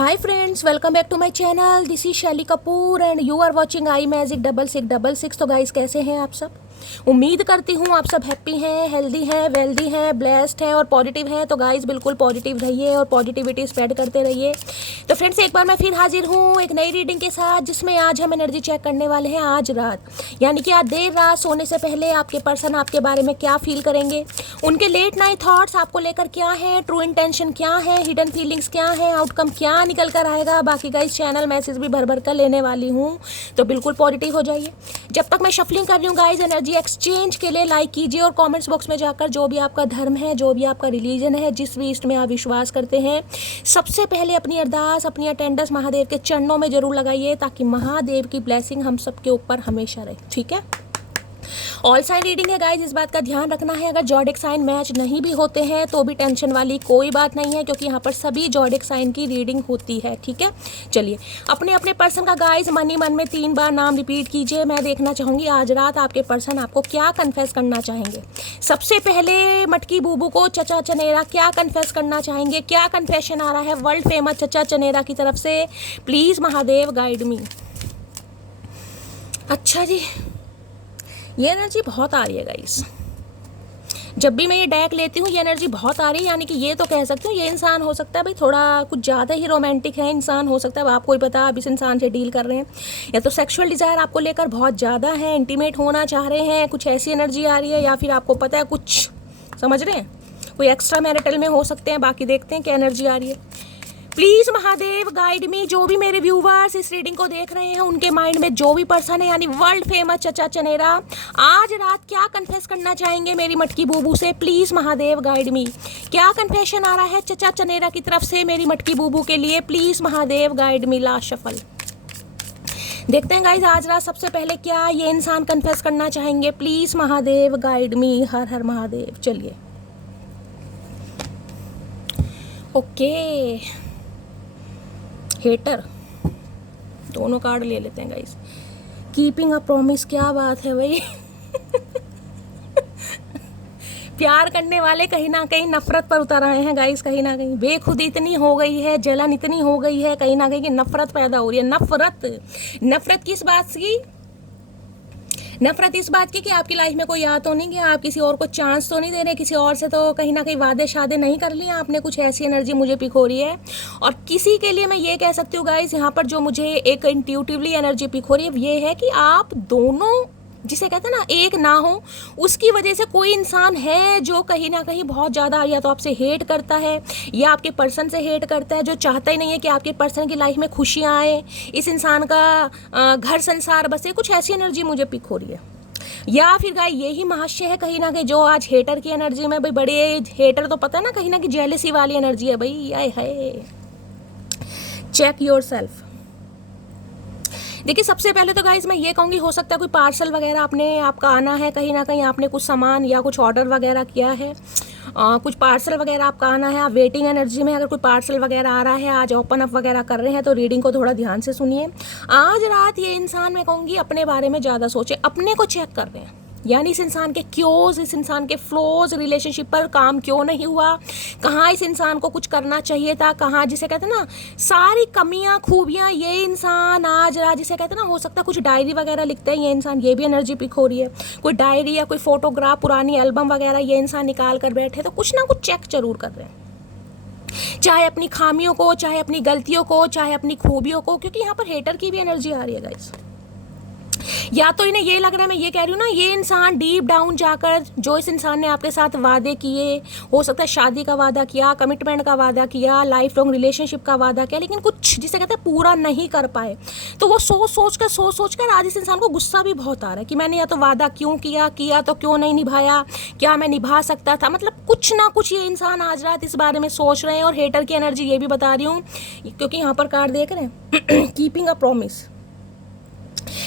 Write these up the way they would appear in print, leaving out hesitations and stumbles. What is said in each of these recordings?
Hi friends, welcome back to my channel. This is शैली Kapoor and you are watching I magic 6666। तो guys कैसे हैं आप सब? उम्मीद करती हूँ आप सब हैप्पी हैं, हेल्दी हैं, वेल्दी हैं, ब्लेस्ड हैं और पॉजिटिव हैं। तो गाइस बिल्कुल पॉजिटिव रहिए और पॉजिटिविटी स्प्रेड करते रहिए। तो फ्रेंड्स एक बार मैं फिर हाजिर हूँ एक नई रीडिंग के साथ, जिसमें आज हम एनर्जी चेक करने वाले हैं आज रात, यानी कि आज देर रात सोने से पहले आपके पर्सन आपके बारे में क्या फील करेंगे, उनके लेट नाइट थॉट्स आपको लेकर क्या है, ट्रू इंटेंशन क्या है, हिडन फीलिंग्स क्या है, आउटकम क्या निकल कर आएगा। बाकी गाइस चैनल मैसेज भी भर भर कर लेने वाली हूँ, तो बिल्कुल पॉजिटिव हो जाइए। जब तक मैं शफलिंग कर रही हूँ गाइस, एनर्जी एक्सचेंज के लिए लाइक कीजिए और कमेंट्स बॉक्स में जाकर जो भी आपका धर्म है, जो भी आपका रिलीजन है, जिस भी इष्ट में आप विश्वास करते हैं, सबसे पहले अपनी अरदास, अपनी अटेंडेंस महादेव के चरणों में जरूर लगाइए, ताकि महादेव की ब्लेसिंग हम सबके ऊपर हमेशा रहे। ठीक है, ऑल साइन रीडिंग है गाइज, इस बात का ध्यान रखना है। अगर जॉडिक साइन मैच नहीं भी होते हैं तो भी टेंशन वाली कोई बात नहीं है, क्योंकि यहाँ पर सभी जॉडिक साइन की रीडिंग होती है। ठीक है, चलिए अपने अपने पर्सन का गाइज मन ही मन में 3 बार नाम रिपीट कीजिए। मैं देखना चाहूँगी आज रात आपके पर्सन आपको क्या कन्फेस करना चाहेंगे। सबसे पहले मटकी बूबू को चचा चनेरा क्या कन्फेस करना चाहेंगे, क्या कन्फेशन आ रहा है वर्ल्ड फेमस चचा चनेरा की तरफ से। प्लीज़ महादेव गाइड मी। अच्छा जी, ये एनर्जी बहुत आ रही है गाइस। जब भी मैं ये डेक लेती हूँ ये एनर्जी बहुत आ रही है, यानी कि ये तो कह सकती हूँ ये इंसान हो सकता है भाई थोड़ा कुछ ज़्यादा ही रोमांटिक है इंसान, हो सकता है आपको ही पता आप इस इंसान से डील कर रहे हैं, या तो सेक्सुअल डिज़ायर आपको लेकर बहुत ज़्यादा है, इंटीमेट होना चाह रहे हैं, कुछ ऐसी एनर्जी आ रही है, या फिर आपको पता है कुछ, समझ रहे हैं, कोई एक्स्ट्रा मैरिटल में हो सकते हैं। बाकी देखते हैं क्या एनर्जी आ रही है। प्लीज़ महादेव गाइड मी। जो भी मेरे व्यूवर्स इस रीडिंग को देख रहे हैं, उनके माइंड में जो भी पर्सन है, यानी वर्ल्ड फेमस चचा चनेरा, आज रात क्या कन्फेस करना चाहेंगे मेरी मटकी बूबू से। प्लीज़ महादेव गाइड मी। क्या कन्फेशन आ रहा है चचा चनेरा की तरफ से मेरी मटकी बूबू के लिए। Please Mahadev guide me. Last shuffle देखते हैं गाइज आज रात सबसे पहले क्या ये इंसान कन्फेस करना चाहेंगे। Please Mahadev guide me. हर हर महादेव। चलिए ओके, हेटर दोनों कार्ड ले लेते हैं गाइस। कीपिंग अ प्रॉमिस, क्या बात है भाई। प्यार करने वाले कहीं ना कहीं नफरत पर उतर आए हैं गाइस, कहीं ना कहीं बेखुदी इतनी हो गई है, जलन इतनी हो गई है कहीं ना कहीं कि नफरत पैदा हो रही है। नफरत किस बात की? नफरत इस बात की कि आपकी लाइफ में कोई आ तो नहीं गया, आप किसी और को चांस तो नहीं दे रहे, किसी और से तो कहीं ना कहीं वादे शादे नहीं कर लिए आपने, कुछ ऐसी एनर्जी मुझे पिक हो रही है। और किसी के लिए मैं ये कह सकती हूँ गाइस, यहाँ पर जो मुझे एक इंट्यूटिवली एनर्जी पिक हो रही है ये है कि आप दोनों, जिसे कहते हैं ना एक ना हो, उसकी वजह से कोई इंसान है जो कहीं ना कहीं बहुत ज़्यादा या तो आपसे हेट करता है या आपके पर्सन से हेट करता है, जो चाहता ही नहीं है कि आपके पर्सन की लाइफ में खुशियाँ आए, इस इंसान का घर संसार बसे। कुछ ऐसी एनर्जी मुझे पिक हो रही है। या फिर गाय यही महाशय है कहीं ना कहीं जो आज हेटर की एनर्जी में, भाई बड़े हेटर तो पता है ना कहीं ना कहीं जेलसी वाली एनर्जी है भाई। आए हाय, चेक योर सेल्फ। देखिए सबसे पहले तो गाइज मैं ये कहूँगी, हो सकता है कोई पार्सल वगैरह आपका आना है, कहीं ना कहीं आपने कुछ सामान या कुछ ऑर्डर वगैरह किया है, कुछ पार्सल वगैरह आपका आना है। आप वेटिंग एनर्जी में अगर कोई पार्सल वगैरह आ रहा है, आज ओपन अप वगैरह कर रहे हैं, तो रीडिंग को थोड़ा ध्यान से सुनिए। आज रात ये इंसान, मैं कहूँगी अपने बारे में ज़्यादा सोचे, अपने को चेक कर रहे हैं, यानी इस इंसान के क्योज, इस इंसान के फ्लोज, रिलेशनशिप पर काम क्यों नहीं हुआ, कहाँ इस इंसान को कुछ करना चाहिए था, कहाँ, जिसे कहते हैं ना सारी कमियां खूबियां, ये इंसान आज रात, जिसे कहते हैं ना, हो सकता है कुछ डायरी वगैरह लिखते हैं ये इंसान, ये भी एनर्जी पिक हो रही है। कोई डायरी या कोई फोटोग्राफ, पुरानी एल्बम वगैरह ये इंसान निकाल कर बैठे, तो कुछ ना कुछ चेक जरूर कर रहे हैं, चाहे अपनी खामियों को, चाहे अपनी गलतियों को, चाहे अपनी खूबियों को, क्योंकि यहाँ पर हेटर की भी एनर्जी आ रही है गाइस। या तो इन्हें ये लग रहा है, मैं ये कह रही हूँ ना, ये इंसान डीप डाउन जाकर, जो इस इंसान ने आपके साथ वादे किए, हो सकता है शादी का वादा किया, कमिटमेंट का वादा किया, लाइफ लॉन्ग रिलेशनशिप का वादा किया, लेकिन कुछ जिसे कहते हैं पूरा नहीं कर पाए, तो वो सोच कर आज इस इंसान को गुस्सा भी बहुत आ रहा है कि मैंने या तो वादा क्यों किया तो क्यों नहीं निभाया, क्या मैं निभा सकता था। मतलब कुछ ना कुछ ये इंसान आज रात इस बारे में सोच रहे हैं। और हेटर की एनर्जी ये भी बता रही हूँ, क्योंकि यहाँ पर कार्ड देख रहे हैं कीपिंग अ प्रॉमिस,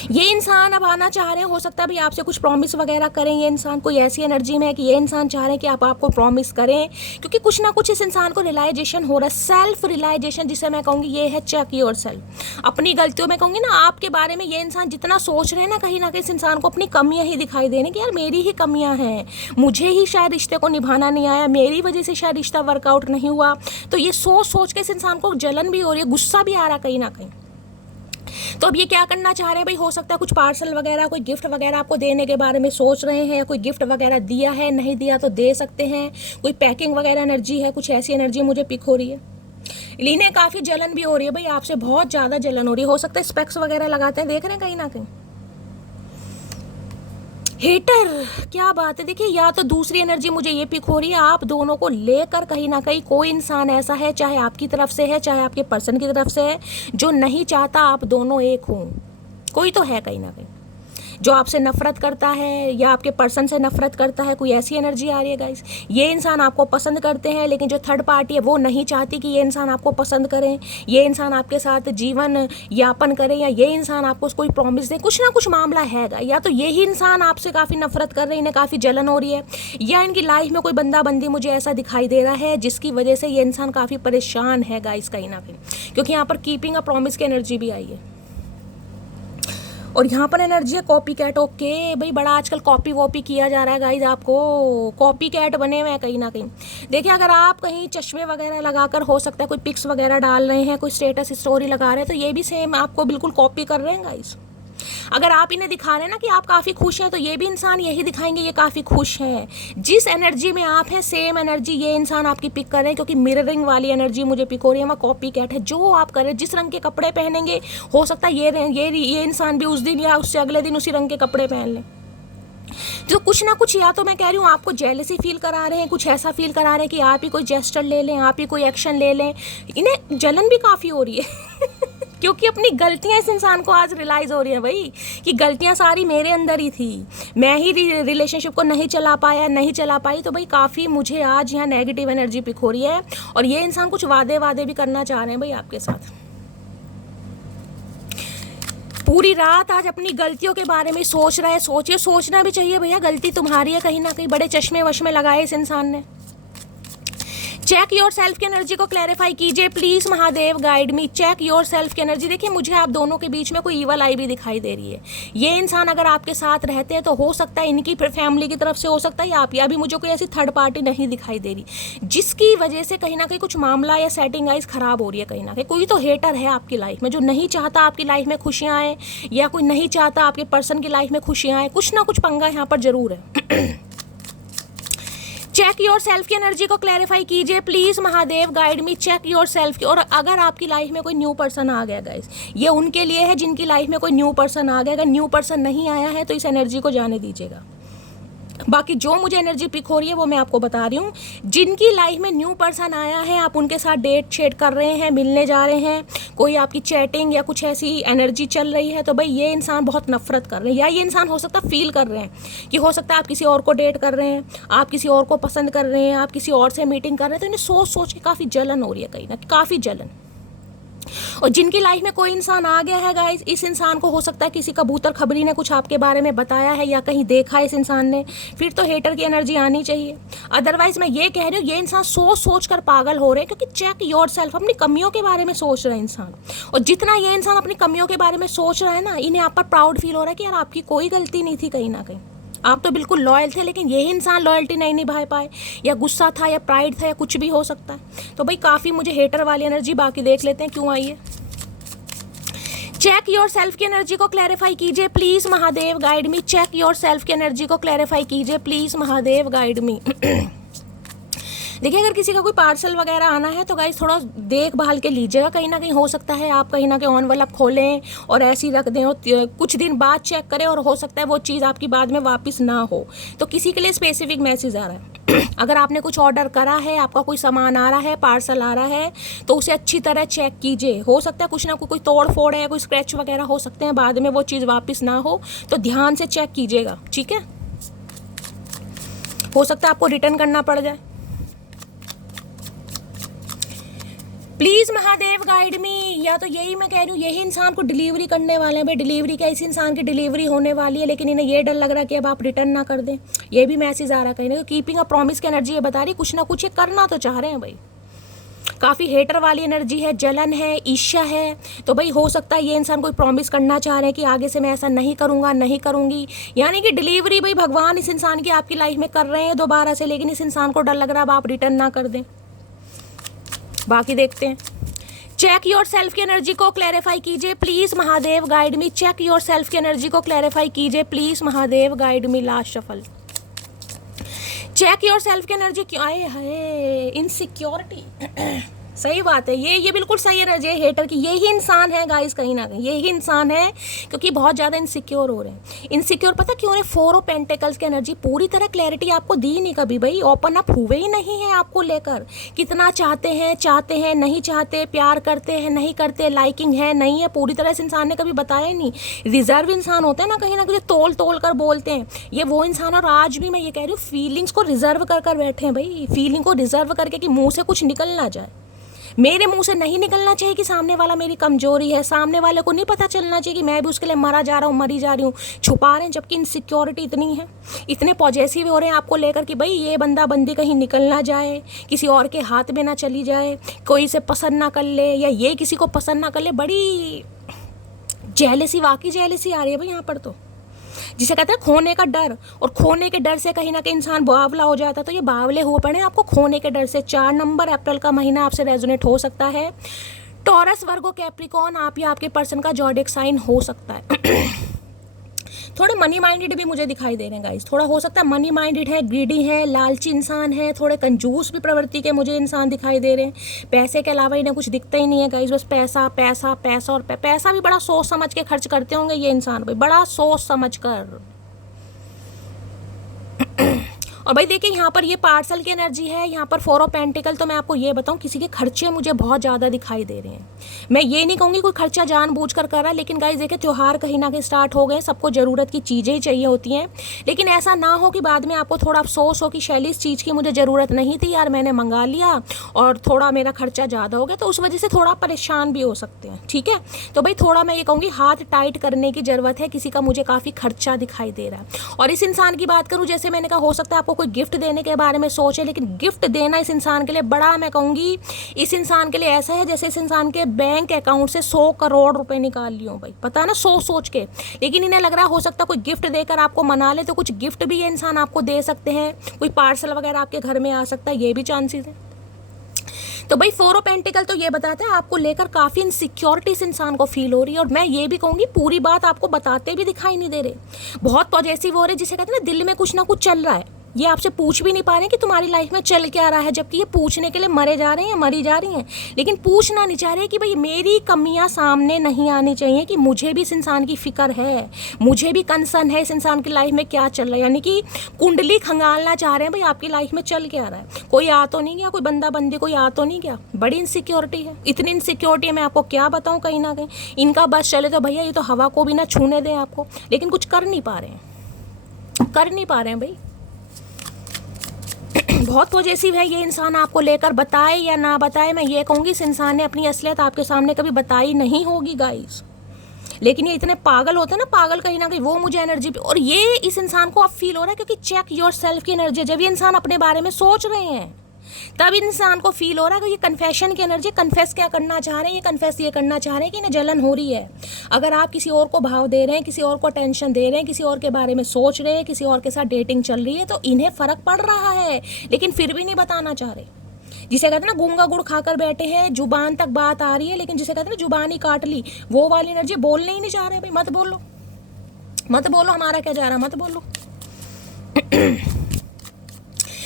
ये इंसान अब आना चाह रहे हैं, हो सकता है भाई आपसे कुछ प्रॉमिस वगैरह करें। ये इंसान कोई ऐसी एनर्जी में है कि ये इंसान चाह रहे हैं कि आप आपको प्रॉमिस करें, क्योंकि कुछ ना कुछ इस इंसान को रियलाइजेशन हो रहा है, सेल्फ रियलाइजेशन जिसे मैं कहूँगी ये है चेक योर सेल्फ। अपनी गलतियों में कहूँगी ना, आपके बारे में ये इंसान जितना सोच रहे हैं ना कहीं इस इंसान को अपनी कमियाँ ही दिखाई दे रही कि यार मेरी ही कमियाँ हैं, मुझे ही शायद रिश्ते को निभाना नहीं आया, मेरी वजह से शायद रिश्ता वर्कआउट नहीं हुआ। तो ये सोच के इस इंसान को जलन भी हो रही है, गुस्सा भी आ रहा कहीं ना कहीं। तो अब ये क्या करना चाह रहे हैं भाई, हो सकता है कुछ पार्सल वगैरह कोई गिफ्ट वगैरह आपको देने के बारे में सोच रहे हैं, कोई गिफ्ट वगैरह दिया है, नहीं दिया तो दे सकते हैं, कोई पैकिंग वगैरह एनर्जी है, कुछ ऐसी एनर्जी मुझे पिक हो रही है। इन्हें काफ़ी जलन भी हो रही है भाई, आपसे बहुत ज़्यादा जलन हो रही है। हो सकता है स्पेक्स वगैरह लगाते हैं, देख रहे हैं कहीं ना कहीं। हेटर, क्या बात है। देखिए, या तो दूसरी एनर्जी मुझे ये पिक हो रही है, आप दोनों को लेकर कहीं ना कहीं कोई इंसान ऐसा है, चाहे आपकी तरफ से है चाहे आपके पर्सन की तरफ से है, जो नहीं चाहता आप दोनों एक हों। कोई तो है कहीं ना कहीं जो आपसे नफरत करता है या आपके पर्सन से नफरत करता है, कोई ऐसी एनर्जी आ रही है गाइस। ये इंसान आपको पसंद करते हैं, लेकिन जो थर्ड पार्टी है वो नहीं चाहती कि ये इंसान आपको पसंद करें, ये इंसान आपके साथ जीवन यापन करे, या ये इंसान आपको कोई प्रॉमिस दे। कुछ ना कुछ मामला है, या तो यही इंसान आपसे काफ़ी नफरत कर रहे हैं, इन्हें काफ़ी जलन हो रही है, या इनकी लाइफ में कोई बंदा बंदी मुझे ऐसा दिखाई दे रहा है जिसकी वजह से ये इंसान काफ़ी परेशान है गाइस कहीं ना कहीं, क्योंकि यहाँ पर कीपिंग अ प्रॉमिस की एनर्जी भी आई है। और यहाँ पर एनर्जी है कॉपी कैट। ओके भाई, बड़ा आजकल कॉपी वॉपी किया जा रहा है गाइज, आपको कॉपी कैट बने हुए हैं कहीं ना कहीं। देखिए, अगर आप कहीं चश्मे वगैरह लगाकर, हो सकता है कोई पिक्स वगैरह डाल रहे हैं, कोई स्टेटस स्टोरी लगा रहे हैं, तो ये भी सेम आपको बिल्कुल कॉपी कर रहे हैं गाइज। अगर आप इन्हें दिखा रहे हैं ना कि आप काफ़ी खुश हैं, तो ये भी इंसान यही दिखाएंगे ये काफ़ी खुश हैं। जिस एनर्जी में आप हैं सेम एनर्जी ये इंसान आपकी पिक कर रहे हैं, क्योंकि मिररिंग वाली एनर्जी मुझे पिक हो रही है। वहाँ कॉपी कैट है, जो आप कर रहे हैं, जिस रंग के कपड़े पहनेंगे, हो सकता है ये इंसान भी उस दिन या उससे अगले दिन उसी रंग के कपड़े पहन लें। तो कुछ ना कुछ, या तो मैं कह रही हूँ आपको जेलसी फील करा रहे हैं, कुछ ऐसा फील करा रहे हैं कि आप ही कोई जेस्चर ले लें, आप ही कोई एक्शन ले लें। इन्हें जलन भी काफ़ी हो रही है क्योंकि अपनी गलतियां इस इंसान को आज रियलाइज हो रही है भाई, कि गलतियां सारी मेरे अंदर ही थी, मैं ही रिलेशनशिप को नहीं चला पाई। तो भाई काफ़ी मुझे आज यहाँ नेगेटिव एनर्जी पिक हो रही है, और ये इंसान कुछ वादे भी करना चाह रहे हैं भाई आपके साथ। पूरी रात आज अपनी गलतियों के बारे में सोच रहा है। सोचिए, सोचना भी चाहिए भैया, गलती तुम्हारी है कहीं ना कहीं। बड़े चश्मे वश्मे लगाए इस इंसान ने। चेक योर सेल्फ की एनर्जी को क्लैरिफाई कीजिए please, Mahadev guide me. Check yourself की एनर्जी। देखिए, मुझे आप दोनों के बीच में कोई ईवल आई भी दिखाई दे रही है। ये इंसान अगर आपके साथ रहते हैं तो हो सकता है इनकी फैमिली की तरफ से, हो सकता है या आप, या भी मुझे कोई ऐसी थर्ड पार्टी नहीं दिखाई दे रही, जिसकी वजह से कहीं ना कहीं कुछ मामला या सेटिंग आइज खराब हो रही है कहीं ना कहीं। कोई तो हेटर है आपकी लाइफ में जो नहीं चाहता आपकी लाइफ में खुशियाँ आए, या कोई नहीं चाहता आपके पर्सन की लाइफ में खुशियाँ आए। कुछ ना कुछ पंगा यहाँ पर जरूर है। चेक योर सेल्फ की एनर्जी को क्लैरिफाई कीजिए please, Mahadev guide me. Check yourself की। और अगर आपकी लाइफ में कोई न्यू पर्सन आ गया गाइस, ये उनके लिए है जिनकी लाइफ में कोई न्यू पर्सन आ गया। अगर न्यू पर्सन नहीं आया है तो इस एनर्जी को जाने दीजिएगा। बाकी जो मुझे एनर्जी पिक हो रही है वो मैं आपको बता रही हूँ। जिनकी लाइफ में न्यू पर्सन आया है, आप उनके साथ डेट शेट कर रहे हैं, मिलने जा रहे हैं, कोई आपकी चैटिंग या कुछ ऐसी एनर्जी चल रही है, तो भाई ये इंसान बहुत नफरत कर रहे हैं। या ये इंसान हो सकता है फील कर रहे हैं कि हो सकता है आप किसी और को डेट कर रहे हैं, आप किसी और को पसंद कर रहे हैं, आप किसी और से मीटिंग कर रहे हैं। तो इन्हें सोच के काफ़ी जलन हो रही है कहीं ना, काफ़ी जलन। और जिनकी लाइफ में कोई इंसान आ गया है गाइस, इस इंसान को हो सकता है किसी कबूतर खबरी ने कुछ आपके बारे में बताया है या कहीं देखा है इस इंसान ने, फिर तो हेटर की एनर्जी आनी चाहिए। अदरवाइज मैं ये कह रही हूँ, ये इंसान सोच कर पागल हो रहे हैं, क्योंकि चेक योर सेल्फ, अपनी कमियों के बारे में सोच रहा है इंसान। और जितना ये इंसान अपनी कमियों के बारे में सोच रहा है ना, इन्हें आप पर प्राउड फील हो रहा है कि यार आपकी कोई गलती नहीं थी कहीं ना कहीं, आप तो बिल्कुल लॉयल थे, लेकिन यही इंसान लॉयल्टी नहीं निभा पाए, या गुस्सा था या प्राइड था या कुछ भी हो सकता है। तो भाई काफ़ी मुझे हेटर वाली एनर्जी, बाकी देख लेते हैं क्यों आई है। चेक योर सेल्फ की एनर्जी को क्लैरिफाई कीजिए please, Mahadev guide me. Check yourself की एनर्जी को क्लैरिफाई कीजिए प्लीज, महादेव गाइड मी। देखिए, अगर किसी का कोई पार्सल वगैरह आना है तो गाइस थोड़ा देखभाल के लीजिएगा। कहीं ना कहीं हो सकता है आप कहीं ना कहीं ऑनवेलप खोलें और ऐसे ही रख दें, और कुछ दिन बाद चेक करें, और हो सकता है वो चीज़ आपकी बाद में वापस ना हो। तो किसी के लिए स्पेसिफिक मैसेज आ रहा है। अगर आपने कुछ ऑर्डर करा है, आपका कोई सामान आ रहा है, पार्सल आ रहा है, तो उसे अच्छी तरह चेक कीजिए। हो सकता है कुछ ना कोई तोड़ फोड़ है, कोई स्क्रैच वगैरह हो सकते हैं, बाद में वो चीज़ वापस ना हो, तो ध्यान से चेक कीजिएगा, ठीक है। हो सकता है आपको रिटर्न करना पड़ जाए। प्लीज महादेव गाइड मी। या तो यही मैं कह रही हूँ, यही इंसान को डिलीवरी करने वाले हैं भाई। डिलीवरी क्या, इस इंसान की डिलीवरी होने वाली है, लेकिन इन्हें ये डर लग रहा है कि अब आप रिटर्न ना कर दें। ये भी मैसेज आ रहा है कहीं ना, कीपिंग अ प्रॉमिस की एनर्जी ये बता रही कुछ ना कुछ ये करना तो चाह रहे हैं भाई। काफ़ी हेटर वाली एनर्जी है, जलन है, ईर्ष्या है। तो भाई हो सकता है ये इंसान कोई प्रॉमिस करना चाह रहे हैं कि आगे से मैं ऐसा नहीं करूँगा, नहीं करूँगी। यानी कि डिलीवरी भाई भगवान इस इंसान की आपकी लाइफ में कर रहे हैं दोबारा से, लेकिन इस इंसान को डर लग रहा है अब आप रिटर्न ना कर दें। बाकी देखते हैं। चेक योर सेल्फ की एनर्जी को क्लैरिफाई कीजिए please Mahadev guide me. Check yourself की एनर्जी को क्लैरिफाई कीजिए please Mahadev guide me. Last shuffle. Check yourself की एनर्जी क्यों आए है? इनसिक्योरिटी। सही बात है, ये बिल्कुल सही एनर्जी है हेटर की। यही इंसान है गाइस, कहीं ना कहीं यही इंसान है, क्योंकि बहुत ज़्यादा इनसिक्योर हो रहे हैं। इनसिक्योर पता क्यों है? 4 ऑफ पेंटिकल्स की एनर्जी पूरी तरह क्लैरिटी आपको दी नहीं कभी भाई, ओपन अप हुए ही नहीं है आपको लेकर। कितना चाहते हैं नहीं चाहते, प्यार करते हैं नहीं करते, लाइकिंग है नहीं है, पूरी तरह से इंसान ने कभी बताया ही नहीं। रिजर्व इंसान होते हैं ना कहीं तोल तोल कर बोलते हैं, ये वो इंसान। और आज भी मैं ये कह रही हूँ, फीलिंग्स को रिजर्व कर कर बैठे हैं भाई, फीलिंग को रिजर्व करके कि मुँह से कुछ निकल ना जाए। मेरे मुंह से नहीं निकलना चाहिए कि सामने वाला मेरी कमजोरी है, सामने वाले को नहीं पता चलना चाहिए कि मैं भी उसके लिए मरा जा रहा हूँ, मरी जा रही हूँ। छुपा रहे हैं, जबकि इनसिक्योरिटी इतनी है, इतने पॉजेसिव हो रहे हैं आपको लेकर कि भाई ये बंदा बंदी कहीं निकल ना जाए, किसी और के हाथ में ना चली जाए, कोई इसे पसंद ना कर ले, या ये किसी को पसंद ना कर ले। बड़ी जेलसी, वाकई जेलसी आ रही है भाई यहाँ पर, तो जिसे कहते हैं खोने का डर। और खोने के डर से कहीं ना कहीं इंसान बावला हो जाता है, तो ये बावले हुए पड़े आपको खोने के डर से। 4 नंबर अप्रैल का महीना आपसे रेजोनेट हो सकता है। टॉरस, वर्गो, कैप्रिकॉर्न, आप या आपके पर्सन का ज़ोडिएक साइन हो सकता है। थोड़े मनी माइंडेड भी मुझे दिखाई दे रहे हैं गाइस, थोड़ा हो सकता है मनी माइंडेड है, ग्रीडी है, लालची इंसान है, थोड़े कंजूस भी प्रवृत्ति के मुझे इंसान दिखाई दे रहे हैं। पैसे के अलावा इन्हें कुछ दिखता ही नहीं है गाइस, बस पैसा पैसा पैसा। और पैसा भी बड़ा सोच समझ के खर्च करते होंगे ये इंसान भाई, बड़ा सोच समझ कर। और भाई देखिए यहाँ पर ये पार्सल की एनर्जी है, यहाँ पर 4 ऑफ पेंटिकल। तो मैं आपको ये बताऊँ, किसी के खर्चे मुझे बहुत ज़्यादा दिखाई दे रहे हैं। मैं ये नहीं कहूँगी कोई खर्चा जानबूझकर कर रहा है, लेकिन गाइस देखिए त्यौहार कहीं ना कहीं स्टार्ट हो गए, सबको ज़रूरत की चीज़ें ही चाहिए होती हैं। लेकिन ऐसा ना हो कि बाद में आपको थोड़ा अफसोस हो कि शैली इस चीज़ की मुझे ज़रूरत नहीं थी यार, मैंने मंगा लिया और थोड़ा मेरा खर्चा ज़्यादा हो गया, तो उस वजह से थोड़ा परेशान भी हो सकते हैं। ठीक है, तो भाई थोड़ा मैं ये कहूँगी हाथ टाइट करने की ज़रूरत है। किसी का मुझे काफ़ी खर्चा दिखाई दे रहा है। और इस इंसान की बात करूँ, जैसे मैंने कहा, हो सकता है आपको कोई गिफ्ट देने के बारे में सोचे, लेकिन गिफ्ट देना इस इंसान के लिए बड़ा, मैं कहूँगी इस इंसान के लिए ऐसा है जैसे इस इंसान के बैंक अकाउंट से 100 करोड़ रुपए निकाल लियो भाई, पता है ना, सोच के। लेकिन इन्हें लग रहा हो सकता है कोई गिफ्ट देकर आपको मना ले, तो कुछ गिफ्ट भी ये इंसान आपको दे सकते हैं, कोई पार्सल वगैरह आपके घर में आ सकता है, ये भी चांसेस है। तो भाई 4 ऑफ पेंटिकल तो ये बताता है आपको लेकर काफ़ी इनसिक्योरिटी इस इंसान को फील हो रही है। और मैं ये भी कहूँगी पूरी बात आपको बताते भी दिखाई नहीं दे रहे, बहुत पॉजिटिव हो रहे, जिसे कहते हैं ना दिल में कुछ ना कुछ चल रहा है। ये आपसे पूछ भी नहीं पा रहे कि तुम्हारी लाइफ में चल क्या रहा है, जबकि ये पूछने के लिए मरे जा रहे हैं, मरी जा रही हैं, लेकिन पूछना नहीं चाह रहे कि भाई मेरी कमियां सामने नहीं आनी चाहिए, कि मुझे भी इस इंसान की फिक्र है, मुझे भी कंसर्न है इस इंसान की लाइफ में क्या चल रहा है। यानी कि कुंडली खंगालना चाह रहे हैं भाई आपकी लाइफ में चल क्या रहा है, कोई आ तो नहीं गया, कोई बंदा बंदी कोई आ तो नहीं गया। बड़ी इनसिक्योरिटी है, इतनी इनसिक्योरिटी है, मैं आपको क्या बताऊँ। कहीं ना कहीं इनका बस चले तो भैया ये तो हवा को भी ना छूने दें आपको, लेकिन कुछ कर नहीं पा रहे हैं भाई। बहुत पॉजिटिव है ये इंसान आपको लेकर, बताए या ना बताए, मैं ये कहूँगी इस इंसान ने अपनी असलियत आपके सामने कभी बताई नहीं होगी गाइस। लेकिन ये इतने पागल होते हैं ना, पागल कहीं ना कहीं वो मुझे एनर्जी पे, और ये इस इंसान को अब फील हो रहा है, क्योंकि चेक योर सेल्फ की एनर्जी, जब ये इंसान अपने बारे में सोच रहे हैं तब इंसान को फील हो रहा है कि ये कन्फेशन की एनर्जी, कन्फेस क्या करना चाह रहे हैं, ये कन्फेस ये करना चाह रहे हैं कि इन्हें जलन हो रही है। अगर आप किसी और को भाव दे रहे हैं, किसी और को टेंशन दे रहे हैं, किसी और के बारे में सोच रहे हैं, किसी और के साथ डेटिंग चल रही है, तो इन्हें फर्क पड़ रहा है, लेकिन फिर भी नहीं बताना चाह रहे। जिसे कहते हैं ना गूंगा गुड़ खाकर बैठे हैं, जुबान तक बात आ रही है, लेकिन जिसे कहते हैं ना जुबान ही काट ली, वो वाली एनर्जी, बोलने ही नहीं चाह रहे भाई। मत बोलो हमारा क्या जा रहा, मत बोलो।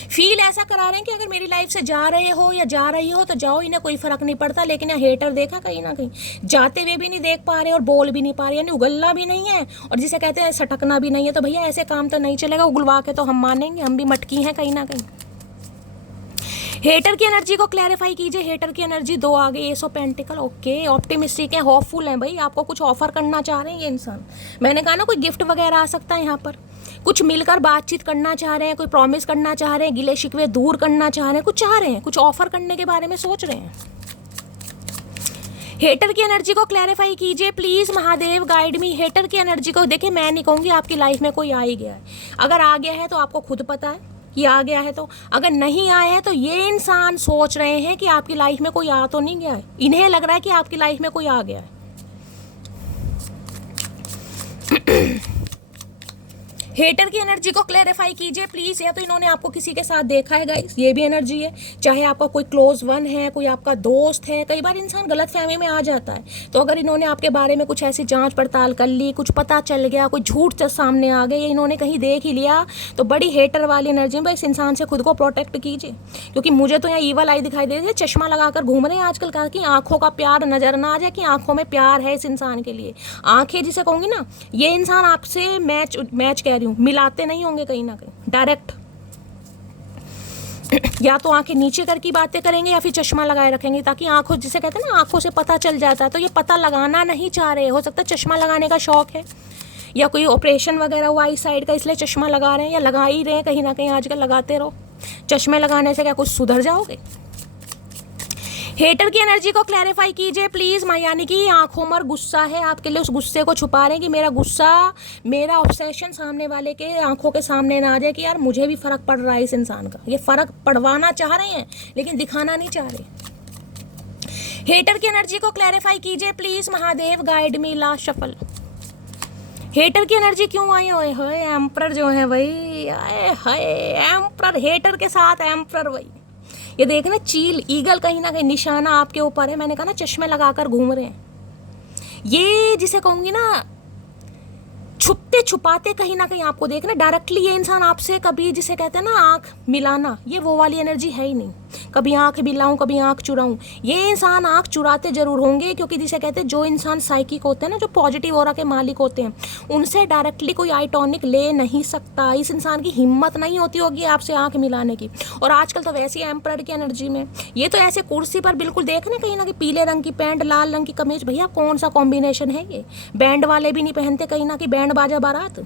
फील ऐसा करा रहे हैं कि अगर मेरी लाइफ से जा रहे हो या जा रही हो तो जाओ, इन्हें कोई फर्क नहीं पड़ता। लेकिन यहाँ हेटर देखा कहीं ना कहीं, जाते हुए भी नहीं देख पा रहे और बोल भी नहीं पा रहे, यानी उगलना भी नहीं है और जिसे कहते हैं सटकना भी नहीं है। तो भैया ऐसे काम तो नहीं चलेगा, उगलवा के तो हम मानेंगे, हम भी मटकी हैं कहीं ना कहीं। हेटर की एनर्जी को क्लैरिफाई कीजिए। हेटर की एनर्जी 2 आ गई, S of pentacle. Okay, optimistic है, होपफुल है भाई, आपको कुछ ऑफर करना चाह रहे हैं ये इंसान। मैंने कहा ना कोई गिफ्ट वगैरह आ सकता है यहाँ पर, कुछ मिलकर बातचीत करना चाह रहे हैं, कोई प्रॉमिस करना चाह रहे हैं, गिले शिकवे दूर करना चाह रहे हैं, कुछ चाह रहे हैं, कुछ ऑफर करने के बारे में सोच रहे हैं। हेटर की एनर्जी को क्लैरिफाई कीजिए please, Mahadev guide me. Hater की एनर्जी को देखिए, मैं नहीं कहूँगी आपकी लाइफ में कोई आ ही गया है। अगर आ गया है तो आपको खुद पता है कि आ गया है, तो अगर नहीं आया है तो ये इंसान सोच रहे हैं कि आपकी लाइफ में कोई आ तो नहीं गया है, इन्हें लग रहा है कि आपकी लाइफ में कोई आ गया है। हेटर की एनर्जी को क्लैरिफाई कीजिए प्लीज। या तो इन्होंने आपको किसी के साथ देखा है गाइस, ये भी एनर्जी है, चाहे आपका कोई क्लोज वन है, कोई आपका दोस्त है। कई बार इंसान गलत फहमी में आ जाता है, तो अगर इन्होंने आपके बारे में कुछ ऐसी जांच पड़ताल कर ली, कुछ पता चल गया, कोई झूठ सामने आ गया, या इन्होंने कहीं देख ही लिया, तो बड़ी हेटर वाली एनर्जी में इस इंसान से खुद को प्रोटेक्ट कीजिए। क्योंकि मुझे तो यहाँ ईवल आई दिखाई दे रही है, चश्मा लगाकर घूम रहे हैं आजकल, कहा कि आंखों का प्यार नजर ना आ जाए कि आंखों में प्यार है इस इंसान के लिए। आंखें जिसे कहूंगी ना, ये इंसान आपसे मैच कह रही हूँ, मिलाते नहीं होंगे कहीं ना कहीं डायरेक्ट। या तो आंखें नीचे करके बातें करेंगे या फिर चश्मा लगाए रखेंगे, ताकि आंखों, जिसे कहते हैं ना आंखों से पता चल जाता है, तो ये पता लगाना नहीं चाह रहे। हो सकता है चश्मा लगाने का शौक है, या कोई ऑपरेशन वगैरह हुआ आई साइड का, इसलिए चश्मा लगा रहे हैं, या लगा ही रहे हैं कहीं ना कहीं। आजकल लगाते रहो, चश्मे लगाने से क्या कुछ सुधर जाओगे? हेटर की एनर्जी को क्लैरिफाई कीजिए प्लीज। यानी कि आंखों में गुस्सा है आपके लिए, उस गुस्से को छुपा रहे हैं कि मेरा गुस्सा, मेरा ऑब्सेशन सामने वाले के आंखों के सामने ना आ जाए कि यार मुझे भी फर्क पड़ रहा है इस इंसान का। ये फर्क पड़वाना चाह रहे हैं लेकिन दिखाना नहीं चाह रहे। हेटर की एनर्जी को क्लैरिफाई कीजिए please, Mahadev guide me. Last shuffle. Hater की एनर्जी क्यों आई? ओए होए, एम्परर जो है भाई, आए हाय एम्परर, हेटर के साथ एम्परर भाई। ये देखना, चील ईगल कहीं ना कहीं निशाना आपके ऊपर है। मैंने कहा ना चश्मे लगाकर घूम रहे हैं। ये जिसे कहूंगी ना, छुपते छुपाते कहीं ना कहीं आपको देखना, डायरेक्टली ये इंसान आपसे कभी, जिसे कहते हैं ना आंख मिलाना, ये वो वाली एनर्जी है ही नहीं। कभी आंख मिलाऊं, कभी आंख चुराऊं, ये इंसान आंख चुराते जरूर होंगे। क्योंकि जिसे कहते हैं, जो इंसान साइकिक होते हैं ना, जो पॉजिटिव ऑरा के मालिक होते हैं, उनसे डायरेक्टली कोई आई टॉनिक ले नहीं सकता। इस इंसान की हिम्मत नहीं होती होगी आपसे आंख मिलाने की। और आजकल तो वैसे ही एम्परर की एनर्जी में ये तो ऐसे कुर्सी पर बिल्कुल देखने कहीं ना कहीं, पीले रंग की पैंट, लाल रंग की कमीज, भैया कौन सा कॉम्बिनेशन है ये? बैंड वाले भी नहीं पहनते कहीं ना कहीं, बैंड बाजा बारात,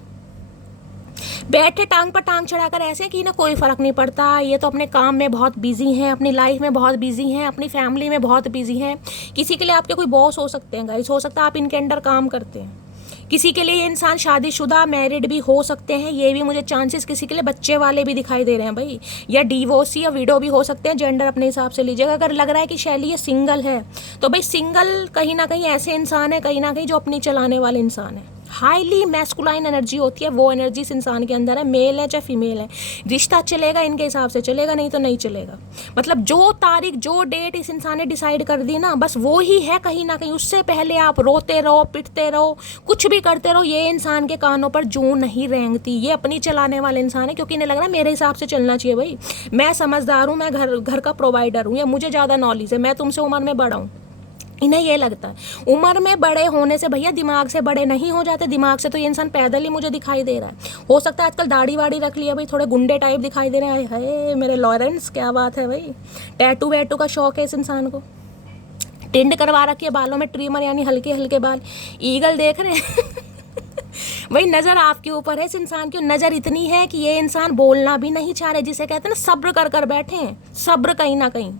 बैठे टांग पर टांग चढ़ाकर ऐसे कि ना कोई फर्क नहीं पड़ता। ये तो अपने काम में बहुत बिजी हैं, अपनी लाइफ में बहुत बिजी हैं, अपनी फैमिली में बहुत बिजी हैं। किसी के लिए आपके कोई बॉस हो सकते हैं गाइस, हो सकता है आप इनके अंडर काम करते हैं। किसी के लिए ये इंसान शादीशुदा, मैरिड भी हो सकते हैं, ये भी मुझे चांसेस किसी के लिए बच्चे वाले भी दिखाई दे रहे हैं भाई, या डिवोर्सी या विडो भी हो सकते हैं। जेंडर अपने हिसाब से लीजिएगा। अगर लग रहा है कि शैली ये सिंगल है, तो भाई सिंगल कहीं ना कहीं ऐसे इंसान है कहीं ना कहीं जो अपनी चलाने वाले इंसान है। हाईली मैस्कुलाइन एनर्जी होती है, वो एनर्जी इस इंसान के अंदर है, मेल है चाहे फीमेल है। रिश्ता चलेगा इनके हिसाब से चलेगा, नहीं तो नहीं चलेगा। मतलब जो तारीख, जो डेट इस इंसान ने डिसाइड कर दी ना, बस वो ही है कहीं ना कहीं। उससे पहले आप रोते रहो, पिटते रहो, कुछ भी करते रहो, ये इंसान के कानों पर जूं नहीं रेंगती। ये अपनी चलाने वाले इंसान है, क्योंकि इन्हें लग रहा है मेरे हिसाब से चलना चाहिए भाई, मैं समझदार हूँ, मैं घर का प्रोवाइडर हूँ, या मुझे ज़्यादा नॉलेज है, मैं तुमसे उम्र में बड़ा हूँ। इन्हें ये लगता है उम्र में बड़े होने से भैया दिमाग से बड़े नहीं हो जाते। दिमाग से तो ये इंसान पैदल ही मुझे दिखाई दे रहा है। हो सकता है आजकल दाढ़ी वाड़ी रख लिया भाई, थोड़े गुंडे टाइप दिखाई दे रहे हैं। हाय मेरे लॉरेंस, क्या बात है भाई। टैटू वैटू का शौक है इस इंसान को, टिंड करवा रखी है बालों में, ट्रिमर यानी हल्के हल्के बाल। ईगल देख रहे हैं वही नज़र आपके ऊपर है इस इंसान की। नज़र इतनी है कि ये इंसान बोलना भी नहीं चाह रहे, जिसे कहते हैं ना सब्र कर कर बैठे हैं। सब्र कहीं ना कहीं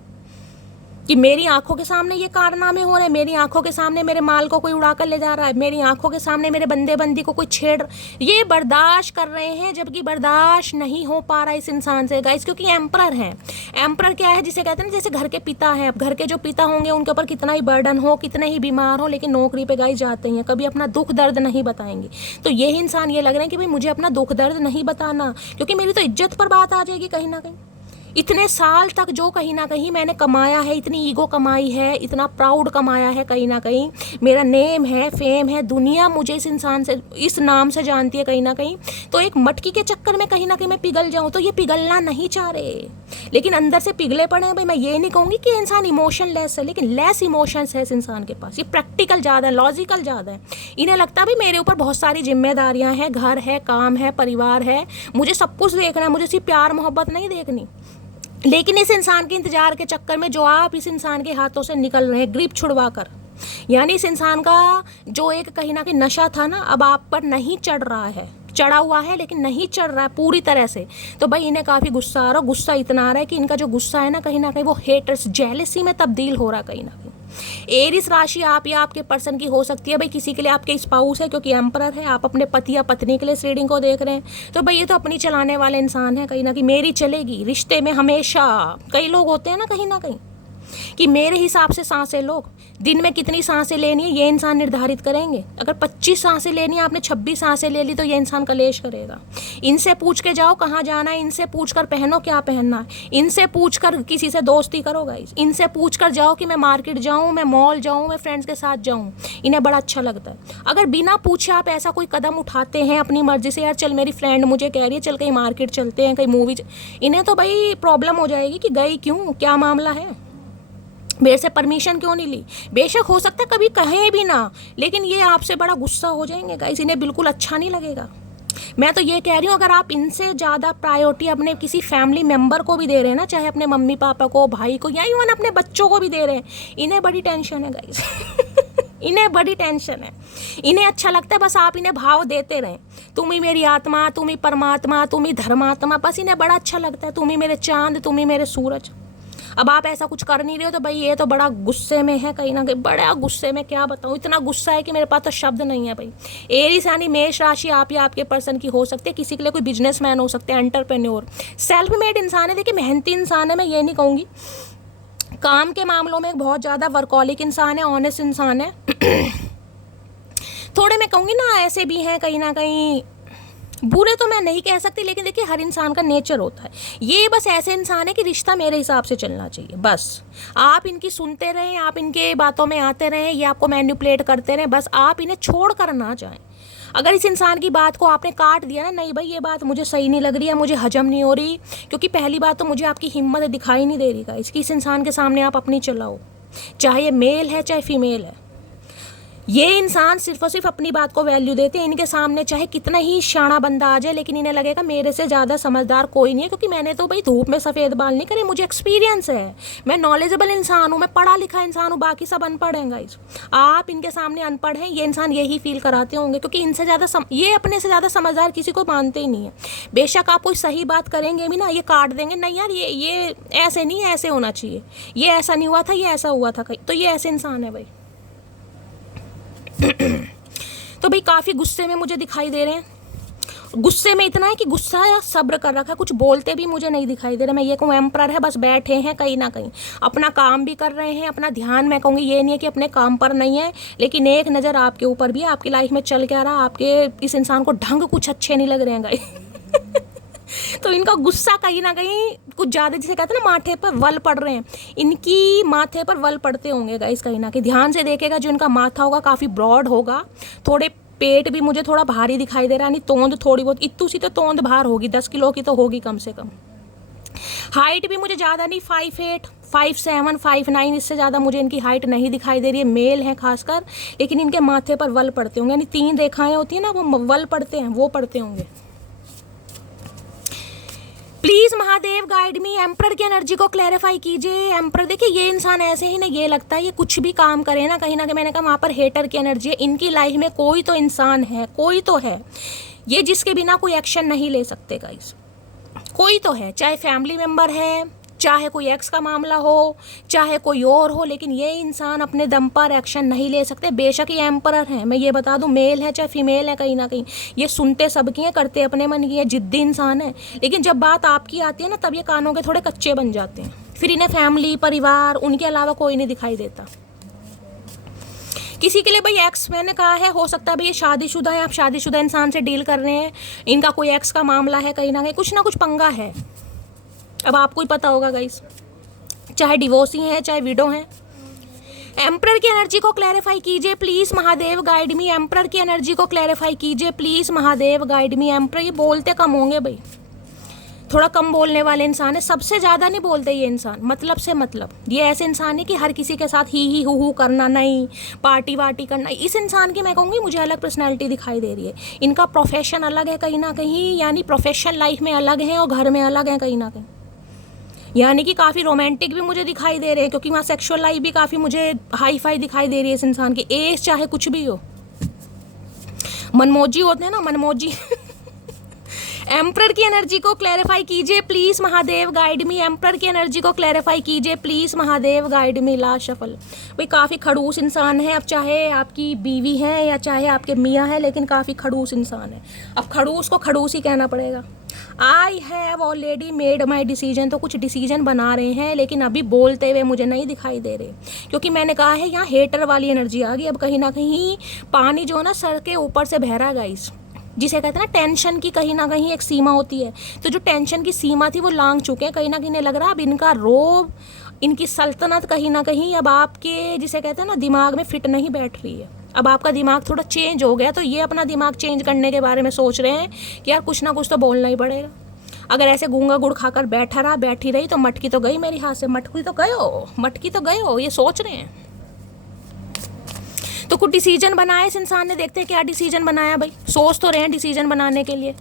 कि मेरी आंखों के सामने ये कारनामे हो रहे हैं, मेरी आंखों के सामने मेरे माल को कोई उड़ाकर ले जा रहा है, मेरी आंखों के सामने मेरे बंदे बंदी को कोई छेड़, ये बर्दाश्त कर रहे हैं, जबकि बर्दाश्त नहीं हो पा रहा इस इंसान से गाइस। क्योंकि एम्परर है। एम्परर क्या है, जिसे कहते हैं ना जैसे घर के पिता हैं। अब घर के जो पिता होंगे उनके ऊपर कितना ही बर्डन हो, कितने ही बीमार हो, लेकिन नौकरी पे गाइस जाते हैं, कभी अपना दुख दर्द नहीं बताएंगे। तो ये इंसान ये लग रहे हैं कि भाई मुझे अपना दुख दर्द नहीं बताना, क्योंकि मेरी तो इज्जत पर बात आ जाएगी कहीं ना कहीं। इतने साल तक जो कहीं ना कहीं मैंने कमाया है, इतनी ईगो कमाई है, इतना प्राउड कमाया है, कहीं ना कहीं मेरा नेम है, फेम है, दुनिया मुझे इस इंसान से, इस नाम से जानती है कहीं ना कहीं। तो एक मटकी के चक्कर में कहीं ना कहीं मैं पिघल जाऊं, तो ये पिघलना नहीं चाह रहे, लेकिन अंदर से पिघले पड़े हैं भाई। मैं ये नहीं कहूँगी कि इंसान इमोशनलेस है, लेकिन लेस इमोशंस है इस इंसान के पास। ये प्रैक्टिकल ज़्यादा है, लॉजिकल ज़्यादा है। इन्हें लगता है भाई मेरे ऊपर बहुत सारी जिम्मेदारियाँ हैं, घर है, काम है, परिवार है, मुझे सब कुछ देखना है, मुझे सिर्फ प्यार मोहब्बत नहीं देखनी। लेकिन इस इंसान के इंतजार के चक्कर में जो आप इस इंसान के हाथों से निकल रहे हैं ग्रिप छुड़वा कर, यानी इस इंसान का जो एक कहीं ना कहीं नशा था ना, अब आप पर नहीं चढ़ रहा है, चढ़ा हुआ है लेकिन नहीं चढ़ रहा है पूरी तरह से। तो भाई इन्हें काफ़ी गुस्सा आ रहा है। गुस्सा इतना आ रहा है कि इनका जो गुस्सा है ना कहीं वो हेटर्स, जेलसी में तब्दील हो रहा है कहीं ना कहीं। एरिस राशि आप या आपके पर्सन की हो सकती है भाई, किसी के लिए आपके स्पाउस है क्योंकि एम्परर है, आप अपने पति या पत्नी के लिए इस रीडिंग को देख रहे हैं, तो भाई ये तो अपनी चलाने वाले इंसान है कहीं ना कहीं, मेरी चलेगी रिश्ते में हमेशा। कई लोग होते हैं ना कहीं कि मेरे हिसाब से सांसें लो, दिन में कितनी सांसें लेनी है ये इंसान निर्धारित करेंगे। अगर 25 सांसें लेनी है, आपने 26 सांसें ले ली तो ये इंसान कलेश करेगा। इनसे पूछ के जाओ कहाँ जाना है, इनसे पूछ कर पहनो क्या पहनना है, इनसे पूछ कर किसी से दोस्ती करो गाइस, इनसे पूछ कर जाओ कि मैं मार्केट जाऊँ, मैं मॉल जाऊँ, मैं फ्रेंड्स के साथ जाऊँ, इन्हें बड़ा अच्छा लगता है। अगर बिना पूछे आप ऐसा कोई कदम उठाते हैं अपनी मर्जी से, यार चल मेरी फ्रेंड मुझे कह रही है चल कहीं मार्केट चलते हैं, कहीं मूवी, इन्हें तो भाई प्रॉब्लम हो जाएगी कि गई क्यों, क्या मामला है, मेरे से परमिशन क्यों नहीं ली। बेशक हो सकता है कभी कहें भी ना, लेकिन ये आपसे बड़ा गुस्सा हो जाएंगे गाइस, इन्हें बिल्कुल अच्छा नहीं लगेगा। मैं तो ये कह रही हूँ अगर आप इनसे ज़्यादा प्रायोरिटी अपने किसी फैमिली मेंबर को भी दे रहे हैं ना, चाहे अपने मम्मी पापा को, भाई को, या इवन अपने बच्चों को भी दे रहे हैं, इन्हें बड़ी टेंशन है गाइस इन्हें बड़ी टेंशन है। इन्हें अच्छा लगता है बस आप इन्हें भाव देते रहें, तुम ही मेरी आत्मा, तुम ही परमात्मा, तुम ही धर्मात्मा, बस इन्हें बड़ा अच्छा लगता है, तुम ही मेरे चांद, तुम ही मेरे सूरज। अब आप ऐसा कुछ कर नहीं रहे हो तो भाई ये तो बड़ा गुस्से में है कहीं ना कहीं, बड़ा गुस्से में, क्या बताऊँ, इतना गुस्सा है कि मेरे पास तो शब्द नहीं है भाई। एरीज यानी मेष राशि आप या आपके पर्सन की हो सकती है, किसी के लिए कोई बिजनेसमैन हो सकते हैं, एंटरप्रेन्योर, सेल्फ मेड इंसान है। देखिए मेहनती इंसान है, मैं ये नहीं कहूँगी, काम के मामलों में बहुत ज़्यादा वर्कॉलिक इंसान है, ऑनेस्ट इंसान है थोड़े मैं कहूँगी ना ऐसे भी हैं कहीं ना कहीं, बुरे तो मैं नहीं कह सकती, लेकिन देखिए हर इंसान का नेचर होता है। ये बस ऐसे इंसान है कि रिश्ता मेरे हिसाब से चलना चाहिए, बस आप इनकी सुनते रहें, आप इनके बातों में आते रहें, ये आपको मैनिपुलेट करते रहें, बस आप इन्हें छोड़ कर ना जाएं। अगर इस इंसान की बात को आपने काट दिया ना, नहीं भाई ये बात मुझे सही नहीं लग रही है, मुझे हजम नहीं हो रही, क्योंकि पहली बात तो मुझे आपकी हिम्मत दिखाई नहीं दे रही है इसकी, इस इंसान के सामने आप अपनी चलाओ, चाहे ये मेल है चाहे फीमेल है। ये इंसान सिर्फ और सिर्फ अपनी बात को वैल्यू देते हैं, इनके सामने चाहे कितना ही शाना बंदा आ जाए, लेकिन इन्हें लगेगा मेरे से ज़्यादा समझदार कोई नहीं है, क्योंकि मैंने तो भाई धूप में सफ़ेद बाल नहीं करे, मुझे एक्सपीरियंस है, मैं नॉलेजेबल इंसान हूँ, मैं पढ़ा लिखा इंसान हूँ, बाकी सब अनपढ़ हैं गाइस। आप इनके सामने अनपढ़ हैं, ये इंसान यही फील कराते होंगे, क्योंकि इनसे ज़्यादा ये अपने से ज़्यादा समझदार किसी को मानते ही नहीं है। बेशक आप कोई सही बात करेंगे भी ना, ये काट देंगे, नहीं यार ये ऐसे नहीं, ऐसे होना चाहिए, ये ऐसा नहीं हुआ था, ये ऐसा हुआ था, तो ये ऐसे इंसान है भाई तो भाई काफ़ी गुस्से में मुझे दिखाई दे रहे हैं, गुस्से में इतना है कि गुस्सा सब्र कर रखा है, कुछ बोलते भी मुझे नहीं दिखाई दे रहा। मैं ये कहूँ एम्परर है, बस बैठे हैं कहीं ना कहीं, अपना काम भी कर रहे हैं, अपना ध्यान, मैं कहूँगी ये नहीं है कि अपने काम पर नहीं है, लेकिन एक नज़र आपके ऊपर भी है, आपकी लाइफ में चल क्या रहा, आपके इस इंसान को ढंग कुछ अच्छे नहीं लग रहे हैं गाइस तो इनका गुस्सा कहीं ना कहीं कुछ ज़्यादा, जिसे कहते हैं ना माथे पर वल पड़ रहे हैं, इनकी माथे पर वल पड़ते होंगे गाइस कहीं ना कहीं। ध्यान से देखेगा, जो इनका माथा होगा काफ़ी ब्रॉड होगा, थोड़े पेट भी मुझे थोड़ा भारी दिखाई दे रहा है, नहीं तोंद थोड़ी बहुत, इतू सी तो तोंद भार होगी, 10 किलो की तो होगी कम से कम। हाइट भी मुझे ज़्यादा नहीं, 5'8", 5'7", 5'9", इससे ज़्यादा मुझे इनकी हाइट नहीं दिखाई दे रही है, मेल है खासकर, लेकिन इनके माथे पर वल पड़ते होंगे, यानी 3 रेखाएँ होती हैं ना, वो वल पड़ते हैं, वो पड़ते होंगे। Please Mahadev guide me, emperor की एनर्जी को क्लैरिफाई कीजिए। एम्परर देखिए ये इंसान ऐसे ही ना, ये लगता है ये कुछ भी काम करे ना, कहीं ना कहीं मैंने कहा वहाँ पर हेटर की एनर्जी है, इनकी लाइफ में कोई तो इंसान है, कोई तो है ये जिसके बिना कोई एक्शन नहीं ले सकते गाइस, कोई तो है, चाहे फैमिली मेम्बर है, चाहे कोई एक्स का मामला हो, चाहे कोई और हो, लेकिन ये इंसान अपने दम पर एक्शन नहीं ले सकते। बेशक ये एम्परर है, मैं ये बता दूं, मेल है चाहे फीमेल है, कहीं ना कहीं ये सुनते सबकी हैं, करते अपने मन की है, जिद्दी इंसान है, लेकिन जब बात आपकी आती है ना, तब ये कानों के थोड़े कच्चे बन जाते हैं, फिर इन्हें फैमिली, परिवार, उनके अलावा कोई नहीं दिखाई देता। किसी के लिए भाई एक्स, मैंने कहा है, हो सकता है भाई ये शादीशुदा है, आप शादीशुदा इंसान से डील कर रहे हैं, इनका कोई एक्स का मामला है, कहीं ना कुछ पंगा है, अब आपको ही पता होगा गाइस, चाहे डिवोर्सी हैं चाहे विडो हैं। एम्परर की एनर्जी को क्लैरिफाई कीजिए please Mahadev guide me, emperor की एनर्जी को क्लैरिफाई कीजिए please Mahadev guide me. Emperor ये बोलते कम होंगे भाई, थोड़ा कम बोलने वाले इंसान है, सबसे ज़्यादा नहीं बोलते ये इंसान, मतलब से मतलब, ये ऐसे इंसान है कि हर किसी के साथ ही हु करना नहीं, पार्टी वार्टी करना। इस इंसान की मैं कहूँगी मुझे अलग पर्सनालिटी दिखाई दे रही है, इनका प्रोफेशन अलग है कहीं ना कहीं, यानी प्रोफेशनल लाइफ में अलग है और घर में अलग है कहीं ना कहीं, यानी कि काफ़ी रोमांटिक भी मुझे दिखाई दे रहे हैं, क्योंकि वहाँ सेक्सुअल लाइफ भी काफ़ी मुझे हाई फाई दिखाई दे रही है इस इंसान की। एज चाहे कुछ भी हो, मनमोजी होते हैं ना, मनमोजी एम्परर की एनर्जी को क्लैरिफाई कीजिए please Mahadev guide me, emperor की एनर्जी को क्लैरिफाई कीजिए please Mahadev guide me. Last shuffle, भाई काफ़ी खड़ूस इंसान है। अब चाहे आपकी बीवी है या चाहे आपके मियाँ है, लेकिन काफ़ी खड़ूस इंसान है। अब खड़ूस को खड़ूस ही कहना पड़ेगा। I have already made my decision, तो कुछ डिसीजन बना रहे हैं लेकिन अभी बोलते हुए मुझे नहीं दिखाई दे रहे, क्योंकि मैंने कहा है यहाँ हेटर वाली एनर्जी आ गई। अब कहीं ना कहीं पानी जो है ना सर के ऊपर से बह रहा है गाइस, जिसे कहते हैं ना टेंशन की कहीं ना कहीं एक सीमा होती है। तो जो टेंशन की सीमा थी वो लांघ चुके हैं। कहीं ना कहीं लग रहा है अब इनका रोब, इनकी सल्तनत कहीं ना कहीं अब आपके जिसे कहते हैं ना दिमाग में फिट नहीं बैठ रही है। अब आपका दिमाग थोड़ा चेंज हो गया, तो ये अपना दिमाग चेंज करने के बारे में सोच रहे हैं कि यार कुछ ना कुछ तो बोलना ही पड़ेगा। अगर ऐसे गूंगा गुड़ खाकर बैठी रही तो मटकी तो गई मेरे हाथ से, मटकी तो गए हो, ये सोच रहे हैं। तो कुछ डिसीजन बनाया इस इंसान ने, देखते हैं क्या डिसीजन बनाया। भाई सोच तो रहे हैं डिसीजन बनाने के लिए,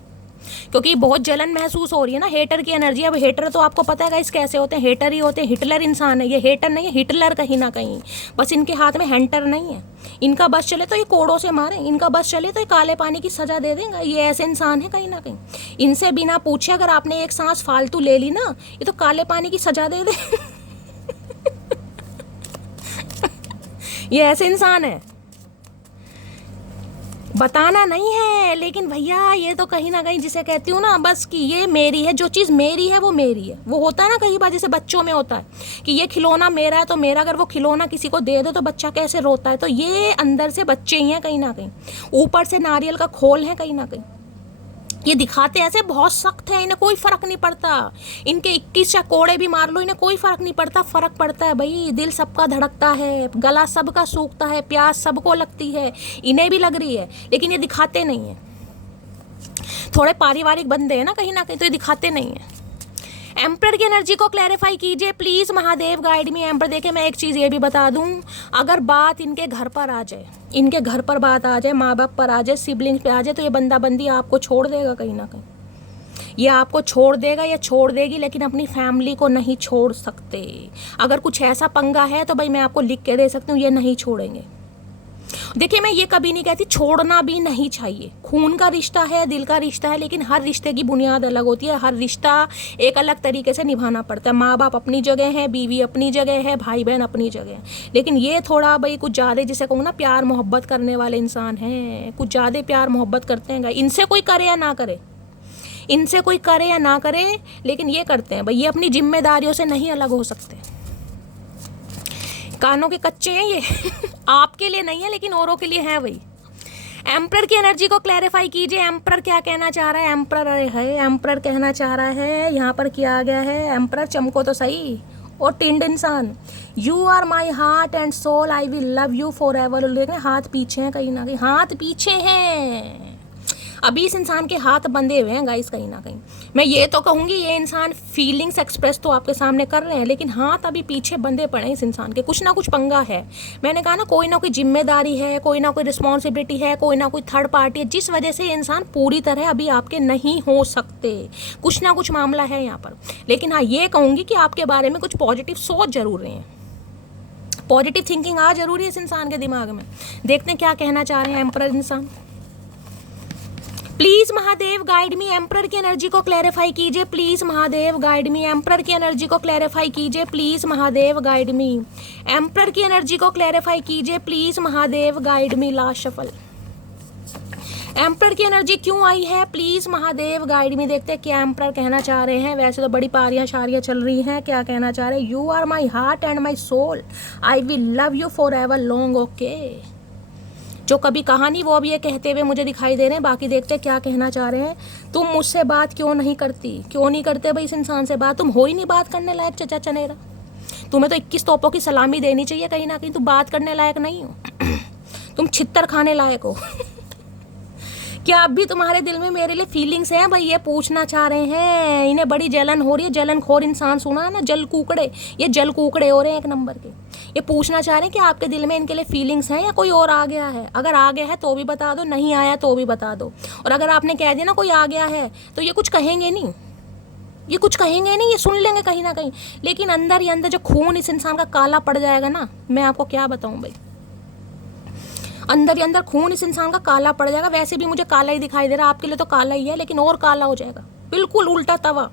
क्योंकि बहुत जलन महसूस हो रही है ना हेटर की एनर्जी। अब हेटर तो आपको पता है इस कैसे होते हैं, हेटर ही होते हैं। हिटलर इंसान है ये, हेटर नहीं है, हिटलर कहीं ना कहीं। बस इनके हाथ में हैंटर नहीं है। इनका बस चले तो ये कोड़ों से मारे, इनका बस चले तो ये काले पानी की सजा दे देंगे। ये ऐसे इंसान है कहीं ना कहीं। इनसे बिना पूछे अगर आपने एक सांस फालतू ले ली ना, ये तो काले पानी की सजा दे दे। ये ऐसे इंसान है, बताना नहीं है, लेकिन भैया ये तो कहीं ना कहीं जिसे कहती हूँ ना बस कि ये मेरी है, जो चीज़ मेरी है वो मेरी है। वो होता है ना कई बार जैसे बच्चों में होता है कि ये खिलौना मेरा है तो मेरा, अगर वो खिलौना किसी को दे दो तो बच्चा कैसे रोता है, तो ये अंदर से बच्चे ही हैं कहीं ना कहीं, ऊपर से नारियल का खोल है कहीं ना कहीं। ये दिखाते ऐसे बहुत सख्त है, इन्हें कोई फ़र्क नहीं पड़ता। इनके 21 चकोड़े भी मार लो, इन्हें कोई फ़र्क नहीं पड़ता। फ़र्क पड़ता है भाई, दिल सबका धड़कता है, गला सबका सूखता है, प्यास सबको लगती है, इन्हें भी लग रही है, लेकिन ये दिखाते नहीं है। थोड़े पारिवारिक बंदे हैं ना कहीं ना कहीं, तो ये दिखाते नहीं है। एम्पर की एनर्जी को क्लैरिफाई कीजिए please, Mahadev guide me emperor. देखे मैं एक चीज़ ये भी बता दूं, अगर बात इनके घर पर आ जाए, इनके घर पर बात आ जाए, माँ बाप पर आ जाए, सिबलिंग्स पे आ जाए, तो ये बंदा बंदी आपको छोड़ देगा कहीं ना कहीं। ये आपको छोड़ देगा या छोड़ देगी, लेकिन अपनी फैमिली को नहीं छोड़ सकते। अगर कुछ ऐसा पंगा है तो भाई मैं आपको लिख के दे सकती हूँ, ये नहीं छोड़ेंगे। देखिए मैं ये कभी नहीं कहती छोड़ना भी नहीं चाहिए, खून का रिश्ता है, दिल का रिश्ता है, लेकिन हर रिश्ते की बुनियाद अलग होती है। हर रिश्ता एक अलग तरीके से निभाना पड़ता है। माँ बाप अपनी जगह है, बीवी अपनी जगह है, भाई बहन अपनी जगह है, लेकिन ये थोड़ा भाई कुछ ज़्यादा जिसे कहूँ ना प्यार मोहब्बत करने वाले इंसान हैं, कुछ ज़्यादा प्यार मोहब्बत करते हैं। इनसे कोई करे या ना करे, इनसे कोई करे या ना करे, लेकिन ये करते हैं भाई, ये अपनी जिम्मेदारियों से नहीं अलग हो सकते। कानों के कच्चे हैं ये। आपके लिए नहीं है लेकिन औरों के लिए है भाई। एम्पर की एनर्जी को क्लैरिफाई कीजिए, एम्पर क्या कहना चाह रहा है। एम्पर है, एम्पर कहना चाह रहा है, यहाँ पर किया गया है, एम्पर चमको तो सही। और टिंड इंसान, you are my heart and soul, I will love you forever. लेकिन हाथ पीछे हैं कहीं ना कहीं, हाथ पीछे हैं। अभी इस इंसान के हाथ बंधे हुए हैं गाइस कहीं ना कहीं। मैं ये तो कहूँगी ये इंसान फीलिंग्स एक्सप्रेस तो आपके सामने कर रहे हैं, लेकिन हाथ अभी पीछे बंधे पड़े हैं इस इंसान के। कुछ ना कुछ पंगा है। मैंने कहा ना कोई जिम्मेदारी है, कोई ना कोई रिस्पॉन्सिबिलिटी है, कोई ना कोई थर्ड पार्टी है, जिस वजह से ये इंसान पूरी तरह अभी आपके नहीं हो सकते। कुछ ना कुछ मामला है यहाँ पर। लेकिन हाँ ये कहूँगी कि आपके बारे में कुछ पॉजिटिव सोच जरूर रहे हैं, पॉजिटिव थिंकिंग आ जरूरी है इस इंसान के दिमाग में। देखते हैं क्या कहना चाह रहे हैं एम्पर इंसान। Please Mahadev guide me, emperor की एनर्जी को क्लैरिफाई कीजिए please Mahadev guide me. Emperor की एनर्जी को क्लैरिफाई कीजिए please Mahadev guide me. Emperor की एनर्जी को क्लैरिफाई कीजिए please Mahadev guide me. Last shuffle. Emperor की एनर्जी क्यों आई है, प्लीज़ महादेव गाइड मी। देखते हैं क्या एम्पर कहना चाह रहे हैं। वैसे तो बड़ी पारियां शारियां चल रही हैं, क्या कहना चाह रहे हैं। You are my heart and my soul, I will love you forever long. Okay, जो कभी कहा नहीं वो अब ये कहते हुए मुझे दिखाई दे रहे हैं। बाकी देखते हैं क्या कहना चाह रहे हैं। तुम मुझसे बात क्यों नहीं करती, क्यों नहीं करते भाई इस इंसान से बात। तुम हो ही नहीं बात करने लायक चचा चनेरा। तुम्हें तो 21 तोपों की सलामी देनी चाहिए कहीं ना कहीं। तुम बात करने लायक नहीं हो, तुम छित्तर खाने लायक हो। क्या अब भी तुम्हारे दिल में मेरे लिए फीलिंग्स हैं भाई, ये पूछना चाह रहे हैं। इन्हें बड़ी जलन हो रही है, जलनखोर इंसान सुना है ना, जल कुकड़े। ये जल कुकड़े हो रहे हैं एक नंबर के। ये पूछना चाह रहे हैं कि आपके दिल में इनके लिए फीलिंग्स हैं या कोई और आ गया है। अगर आ गया है तो भी बता दो, नहीं आया तो भी बता दो। और अगर आपने कह दिया ना कोई आ गया है, तो ये कुछ कहेंगे नहीं, ये कुछ कहेंगे नहीं, ये सुन लेंगे कहीं ना कहीं। लेकिन अंदर ही अंदर जो खून इस इंसान का काला पड़ जाएगा ना, मैं आपको क्या बताऊं भाई, अंदर ही अंदर खून इस इंसान का काला पड़ जाएगा। वैसे भी मुझे काला ही दिखाई दे रहा, आपके लिए तो काला ही है, लेकिन और काला हो जाएगा, बिल्कुल उल्टा तवा।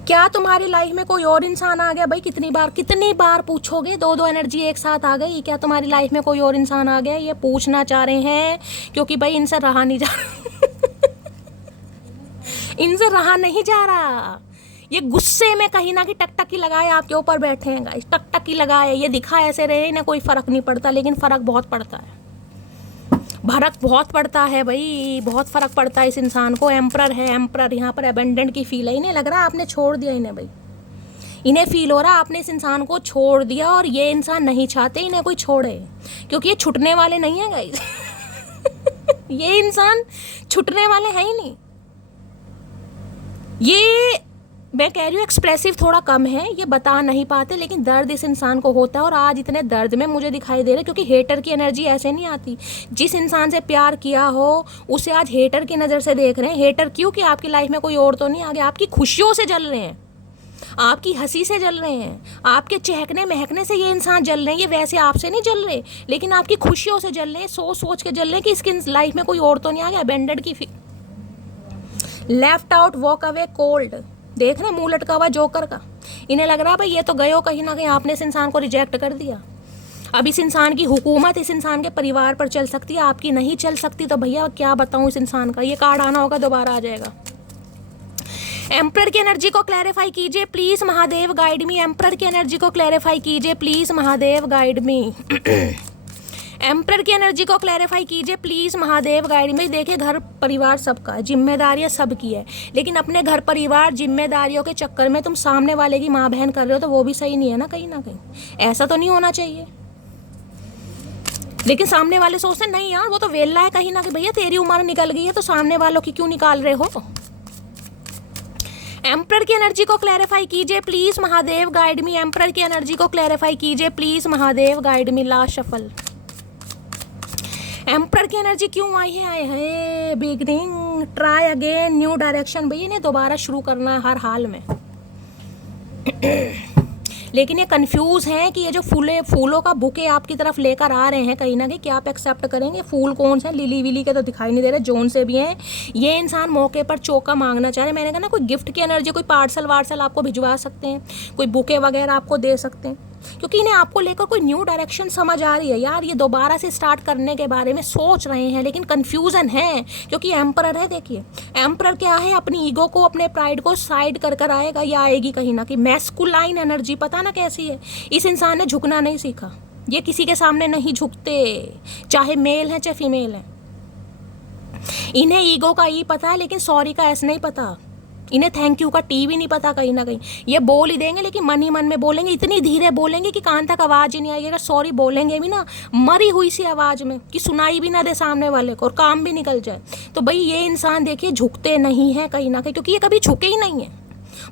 क्या तुम्हारी लाइफ में कोई और इंसान आ गया? भाई कितनी बार पूछोगे? दो दो एनर्जी एक साथ आ गई। क्या तुम्हारी लाइफ में कोई और इंसान आ गया? ये पूछना चाह रहे हैं क्योंकि भाई इनसे रहा नहीं जा इनसे रहा नहीं जा रहा। ये गुस्से में कहीं ना कहीं टकटकी लगाए आपके ऊपर बैठे हैं गाइस, टकटकी लगाए। ये दिखा ऐसे रहे इन्हें कोई फर्क नहीं पड़ता, लेकिन फर्क बहुत पड़ता है, फर्क बहुत पड़ता है भाई, बहुत फर्क पड़ता है इस इंसान को। एम्परर है, एम्परर यहाँ पर अबेंडेंट की फील है। इन्हें लग रहा है आपने छोड़ दिया इन्हें भाई, इन्हें फील हो रहा है आपने इस इंसान को छोड़ दिया, और ये इंसान नहीं चाहते इन्हें कोई छोड़े, क्योंकि ये छूटने वाले नहीं है गाइस ये इंसान छूटने वाले हैं ही नहीं। ये मैं कह रही हूँ एक्सप्रेसिव थोड़ा कम है, ये बता नहीं पाते, लेकिन दर्द इस इंसान को होता है। और आज इतने दर्द में मुझे दिखाई दे रहे, क्योंकि हेटर की एनर्जी ऐसे नहीं आती। जिस इंसान से प्यार किया हो उसे आज हेटर की नज़र से देख रहे हैं। हेटर क्यों? कि आपकी लाइफ में कोई और तो नहीं आ गया, आपकी खुशियों से जल रहे हैं, आपकी हंसी से जल रहे हैं, आपके चहकने महकने से ये इंसान जल रहे हैं। ये वैसे आपसे नहीं जल रहे, लेकिन आपकी खुशियों से जल रहे हैं, सोच सोच के जल रहे हैं कि इसकी लाइफ में कोई और तो नहीं आ गया। अबेंडेंट की left out, walk away, cold. देख रहे मुंह लटका हुआ जोकर का। इन्हें लग रहा है भाई ये तो गए हो, कहीं ना कहीं आपने इस इंसान को रिजेक्ट कर दिया। अब इस इंसान की हुकूमत इस इंसान के परिवार पर चल सकती है, आपकी नहीं चल सकती। तो भैया क्या बताऊं इस इंसान का, ये कार्ड आना होगा दोबारा आ जाएगा। एम्परर की एनर्जी को क्लैरिफाई कीजिए please Mahadev, guide me. Emperor की एनर्जी को क्लैरिफाई कीजिए please Mahadev, guide me emperor की एनर्जी को क्लैरिफाई कीजिए प्लीज महादेव, गाइड में। देखिए घर परिवार सबका है, जिम्मेदारियां सबकी है, लेकिन अपने घर परिवार जिम्मेदारियों के चक्कर में तुम सामने वाले की माँ बहन कर रहे हो, तो वो भी सही नहीं है ना कहीं। ऐसा तो नहीं होना चाहिए। लेकिन सामने वाले सोचते नहीं यार वो तो वेला है कहीं ना कहीं। भैया तेरी उम्र निकल गई है तो सामने वालों की क्यों निकाल रहे हो? एम्परर की एनर्जी को क्लैरिफाई कीजिए please Mahadev, guide me. Emperor की एनर्जी को क्लैरिफाई कीजिए please Mahadev, guide me. Last shuffle. Emperor की एनर्जी क्यों आई है? आए है beginning, try again, new direction. भैया इन्हें दोबारा शुरू करना है हर हाल में लेकिन ये कंफ्यूज हैं कि ये जो फूलों का बुके आपकी तरफ लेकर आ रहे हैं कहीं ना कहीं, क्या आप एक्सेप्ट करेंगे? फूल कौन से? लिली विली के तो दिखाई नहीं दे रहे, जोन से भी हैं। ये इंसान मौके पर चौका मांगना चाह रहे हैं। मैंने कहा ना कोई गिफ्ट की एनर्जी, कोई पार्सल वार्सल आपको भिजवा सकते हैं, कोई बुके वगैरह आपको दे सकते हैं, क्योंकि इन्हें आपको लेकर कोई न्यू डायरेक्शन समझ आ रही है यार। ये दोबारा से स्टार्ट करने के बारे में सोच रहे हैं, लेकिन कंफ्यूजन है क्योंकि एम्परर है। देखिए एम्परर क्या है, अपनी ईगो को, अपने प्राइड को साइड कर कर आएगा या आएगी कहीं ना कहीं। मैस्कुलाइन एनर्जी पता ना कैसी है। इस इंसान ने झुकना नहीं सीखा, ये किसी के सामने नहीं झुकते, चाहे मेल है चाहे फीमेल है। इन्हें ईगो का ई पता है, लेकिन सॉरी का एस नहीं पता। इन्हें थैंक यू का टी भी नहीं पता कहीं ना कहीं। ये बोल ही देंगे, लेकिन मन ही मन में बोलेंगे, इतनी धीरे बोलेंगे कि कान तक आवाज़ ही नहीं आएगी। अगर सॉरी बोलेंगे भी ना मरी हुई सी आवाज़ में, कि सुनाई भी ना दे सामने वाले को और काम भी निकल जाए। तो भाई ये इंसान देखिए झुकते नहीं हैं कहीं ना कहीं, क्योंकि ये कभी झुके ही नहीं है।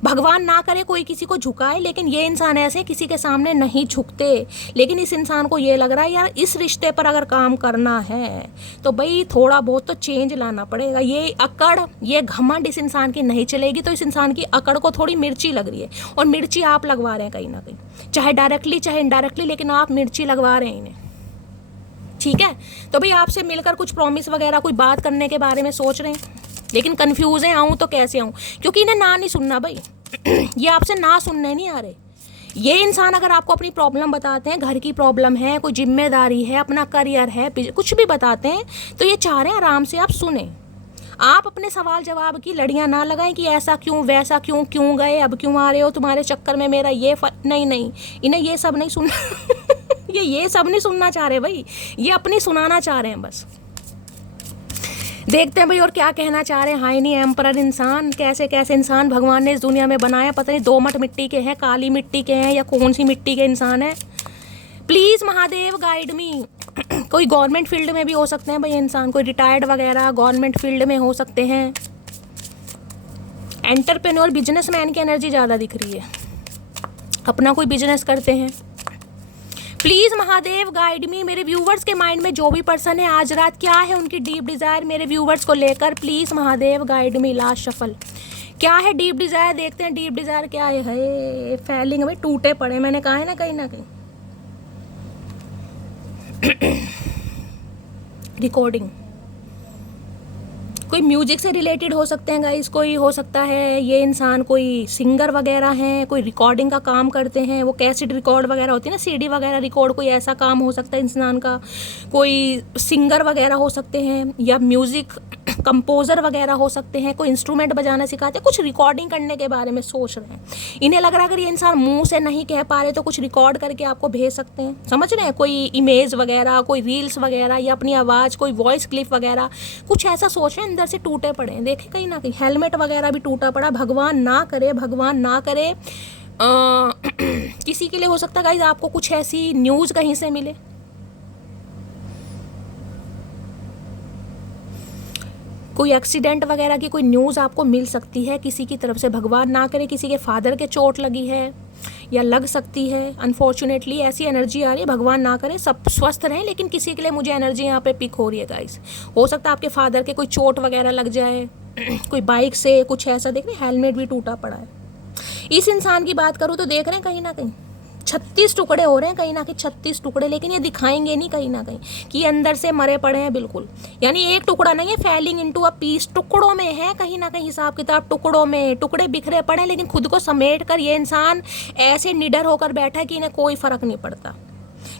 भगवान ना करे कोई किसी को झुकाए, लेकिन ये इंसान ऐसे किसी के सामने नहीं झुकते। लेकिन इस इंसान को ये लग रहा है यार इस रिश्ते पर अगर काम करना है तो भाई थोड़ा बहुत तो चेंज लाना पड़ेगा। ये अकड़, ये घमंड इस इंसान की नहीं चलेगी। तो इस इंसान की अकड़ को थोड़ी मिर्ची लग रही है, और मिर्ची आप लगवा रहे हैं कहीं ना कहीं, चाहे डायरेक्टली चाहे इनडायरेक्टली, लेकिन आप मिर्ची लगवा रहे हैं इन्हें। ठीक है, तो भाई आपसे मिलकर कुछ प्रॉमिस वगैरह कोई बात करने के बारे में सोच रहे हैं, लेकिन कंफ्यूज है आऊँ तो कैसे आऊँ, क्योंकि इन्हें ना नहीं सुनना भाई ये आपसे ना सुनने नहीं आ रहे। ये इंसान अगर आपको अपनी प्रॉब्लम बताते हैं, घर की प्रॉब्लम है, कोई जिम्मेदारी है, अपना करियर है, कुछ भी बताते हैं, तो ये चाह रहे हैं आराम से आप सुने। आप अपने सवाल जवाब की लड़ियाँ ना लगाएं कि ऐसा क्यों, वैसा क्यों, क्यों गए, अब क्यों आ रहे हो, तुम्हारे चक्कर में मेरा ये नहीं, इन्हें ये सब नहीं सुनना ये सब नहीं सुनना चाह रहे भाई, ये अपनी सुनाना चाह रहे हैं बस। देखते हैं भाई और क्या कहना चाह रहे हैं। हाय नहीं एम्परर इंसान, कैसे कैसे इंसान भगवान ने इस दुनिया में बनाया, पता नहीं दोमट मिट्टी के हैं, काली मिट्टी के हैं, या कौन सी मिट्टी के इंसान है। प्लीज़ महादेव गाइड मी। कोई गवर्नमेंट फील्ड में भी हो सकते हैं भाई इंसान, कोई रिटायर्ड वगैरह गवर्नमेंट फील्ड में हो सकते हैं। एंटरप्रेन्योर बिजनेसमैन की एनर्जी ज़्यादा दिख रही है, अपना कोई बिजनेस करते हैं। प्लीज़ महादेव गाइड मी। मेरे व्यूवर्स के माइंड में जो भी पर्सन है आज रात क्या है उनकी डीप डिज़ायर मेरे व्यूवर्स को लेकर, please Mahadev guide me. Last shuffle क्या है डीप डिज़ायर, देखते हैं डीप डिज़ायर क्या है। फैलिंग भाई टूटे पड़े, मैंने कहा है ना कहीं ना कहीं। रिकॉर्डिंग कोई म्यूजिक से रिलेटेड हो सकते हैं गाइस, कोई हो सकता है ये इंसान कोई सिंगर वगैरह हैं, कोई रिकॉर्डिंग का काम करते हैं, वो कैसेट रिकॉर्ड वगैरह होती है ना, सीडी वगैरह रिकॉर्ड, कोई ऐसा काम हो सकता है इंसान का। कोई सिंगर वगैरह हो सकते हैं, या म्यूज़िक कंपोज़र वगैरह हो सकते हैं, कोई इंस्ट्रूमेंट बजाना सिखाते हैं, कुछ रिकॉर्डिंग करने के बारे में सोच रहे हैं। इन्हें लग रहा है अगर ये इंसान मुंह से नहीं कह पा रहे तो कुछ रिकॉर्ड करके आपको भेज सकते हैं, समझ रहे हैं, कोई इमेज वगैरह, कोई रील्स वगैरह, या अपनी आवाज़, कोई वॉइस क्लिप वगैरह, कुछ ऐसा सोच रहे हैं। अंदर से टूटे पड़े हैं, देखे कहीं ना कहीं हेलमेट वगैरह भी टूटा पड़ा। भगवान ना करे, भगवान ना करे किसी के लिए हो सकता है गाइस आपको कुछ ऐसी न्यूज़ कहीं से मिले, कोई एक्सीडेंट वगैरह की कोई न्यूज़ आपको मिल सकती है किसी की तरफ से। भगवान ना करे किसी के फादर के चोट लगी है या लग सकती है, अनफॉर्चुनेटली ऐसी एनर्जी आ रही है। भगवान ना करे सब स्वस्थ रहें, लेकिन किसी के लिए मुझे एनर्जी यहाँ पे पिक हो रही है गाइस। हो सकता है आपके फादर के कोई चोट वगैरह लग जाए कोई बाइक से, कुछ ऐसा। देख रहे हैं हेलमेट भी टूटा पड़ा है। इस इंसान की बात करूँ तो देख रहे हैं कहीं ना कहीं 36 टुकड़े हो रहे हैं, कहीं ना कहीं 36 टुकड़े, लेकिन ये दिखाएंगे नहीं कहीं ना कहीं कि अंदर से मरे पड़े हैं बिल्कुल। यानी एक टुकड़ा नहीं है, फैलिंग इनटू अ पीस, टुकड़ों में है कहीं ना कहीं हिसाब किताब, टुकड़ों में टुकड़े बिखरे पड़े हैं, लेकिन खुद को समेट कर ये इंसान ऐसे निडर होकर बैठा है कि इन्हें कोई फर्क नहीं पड़ता।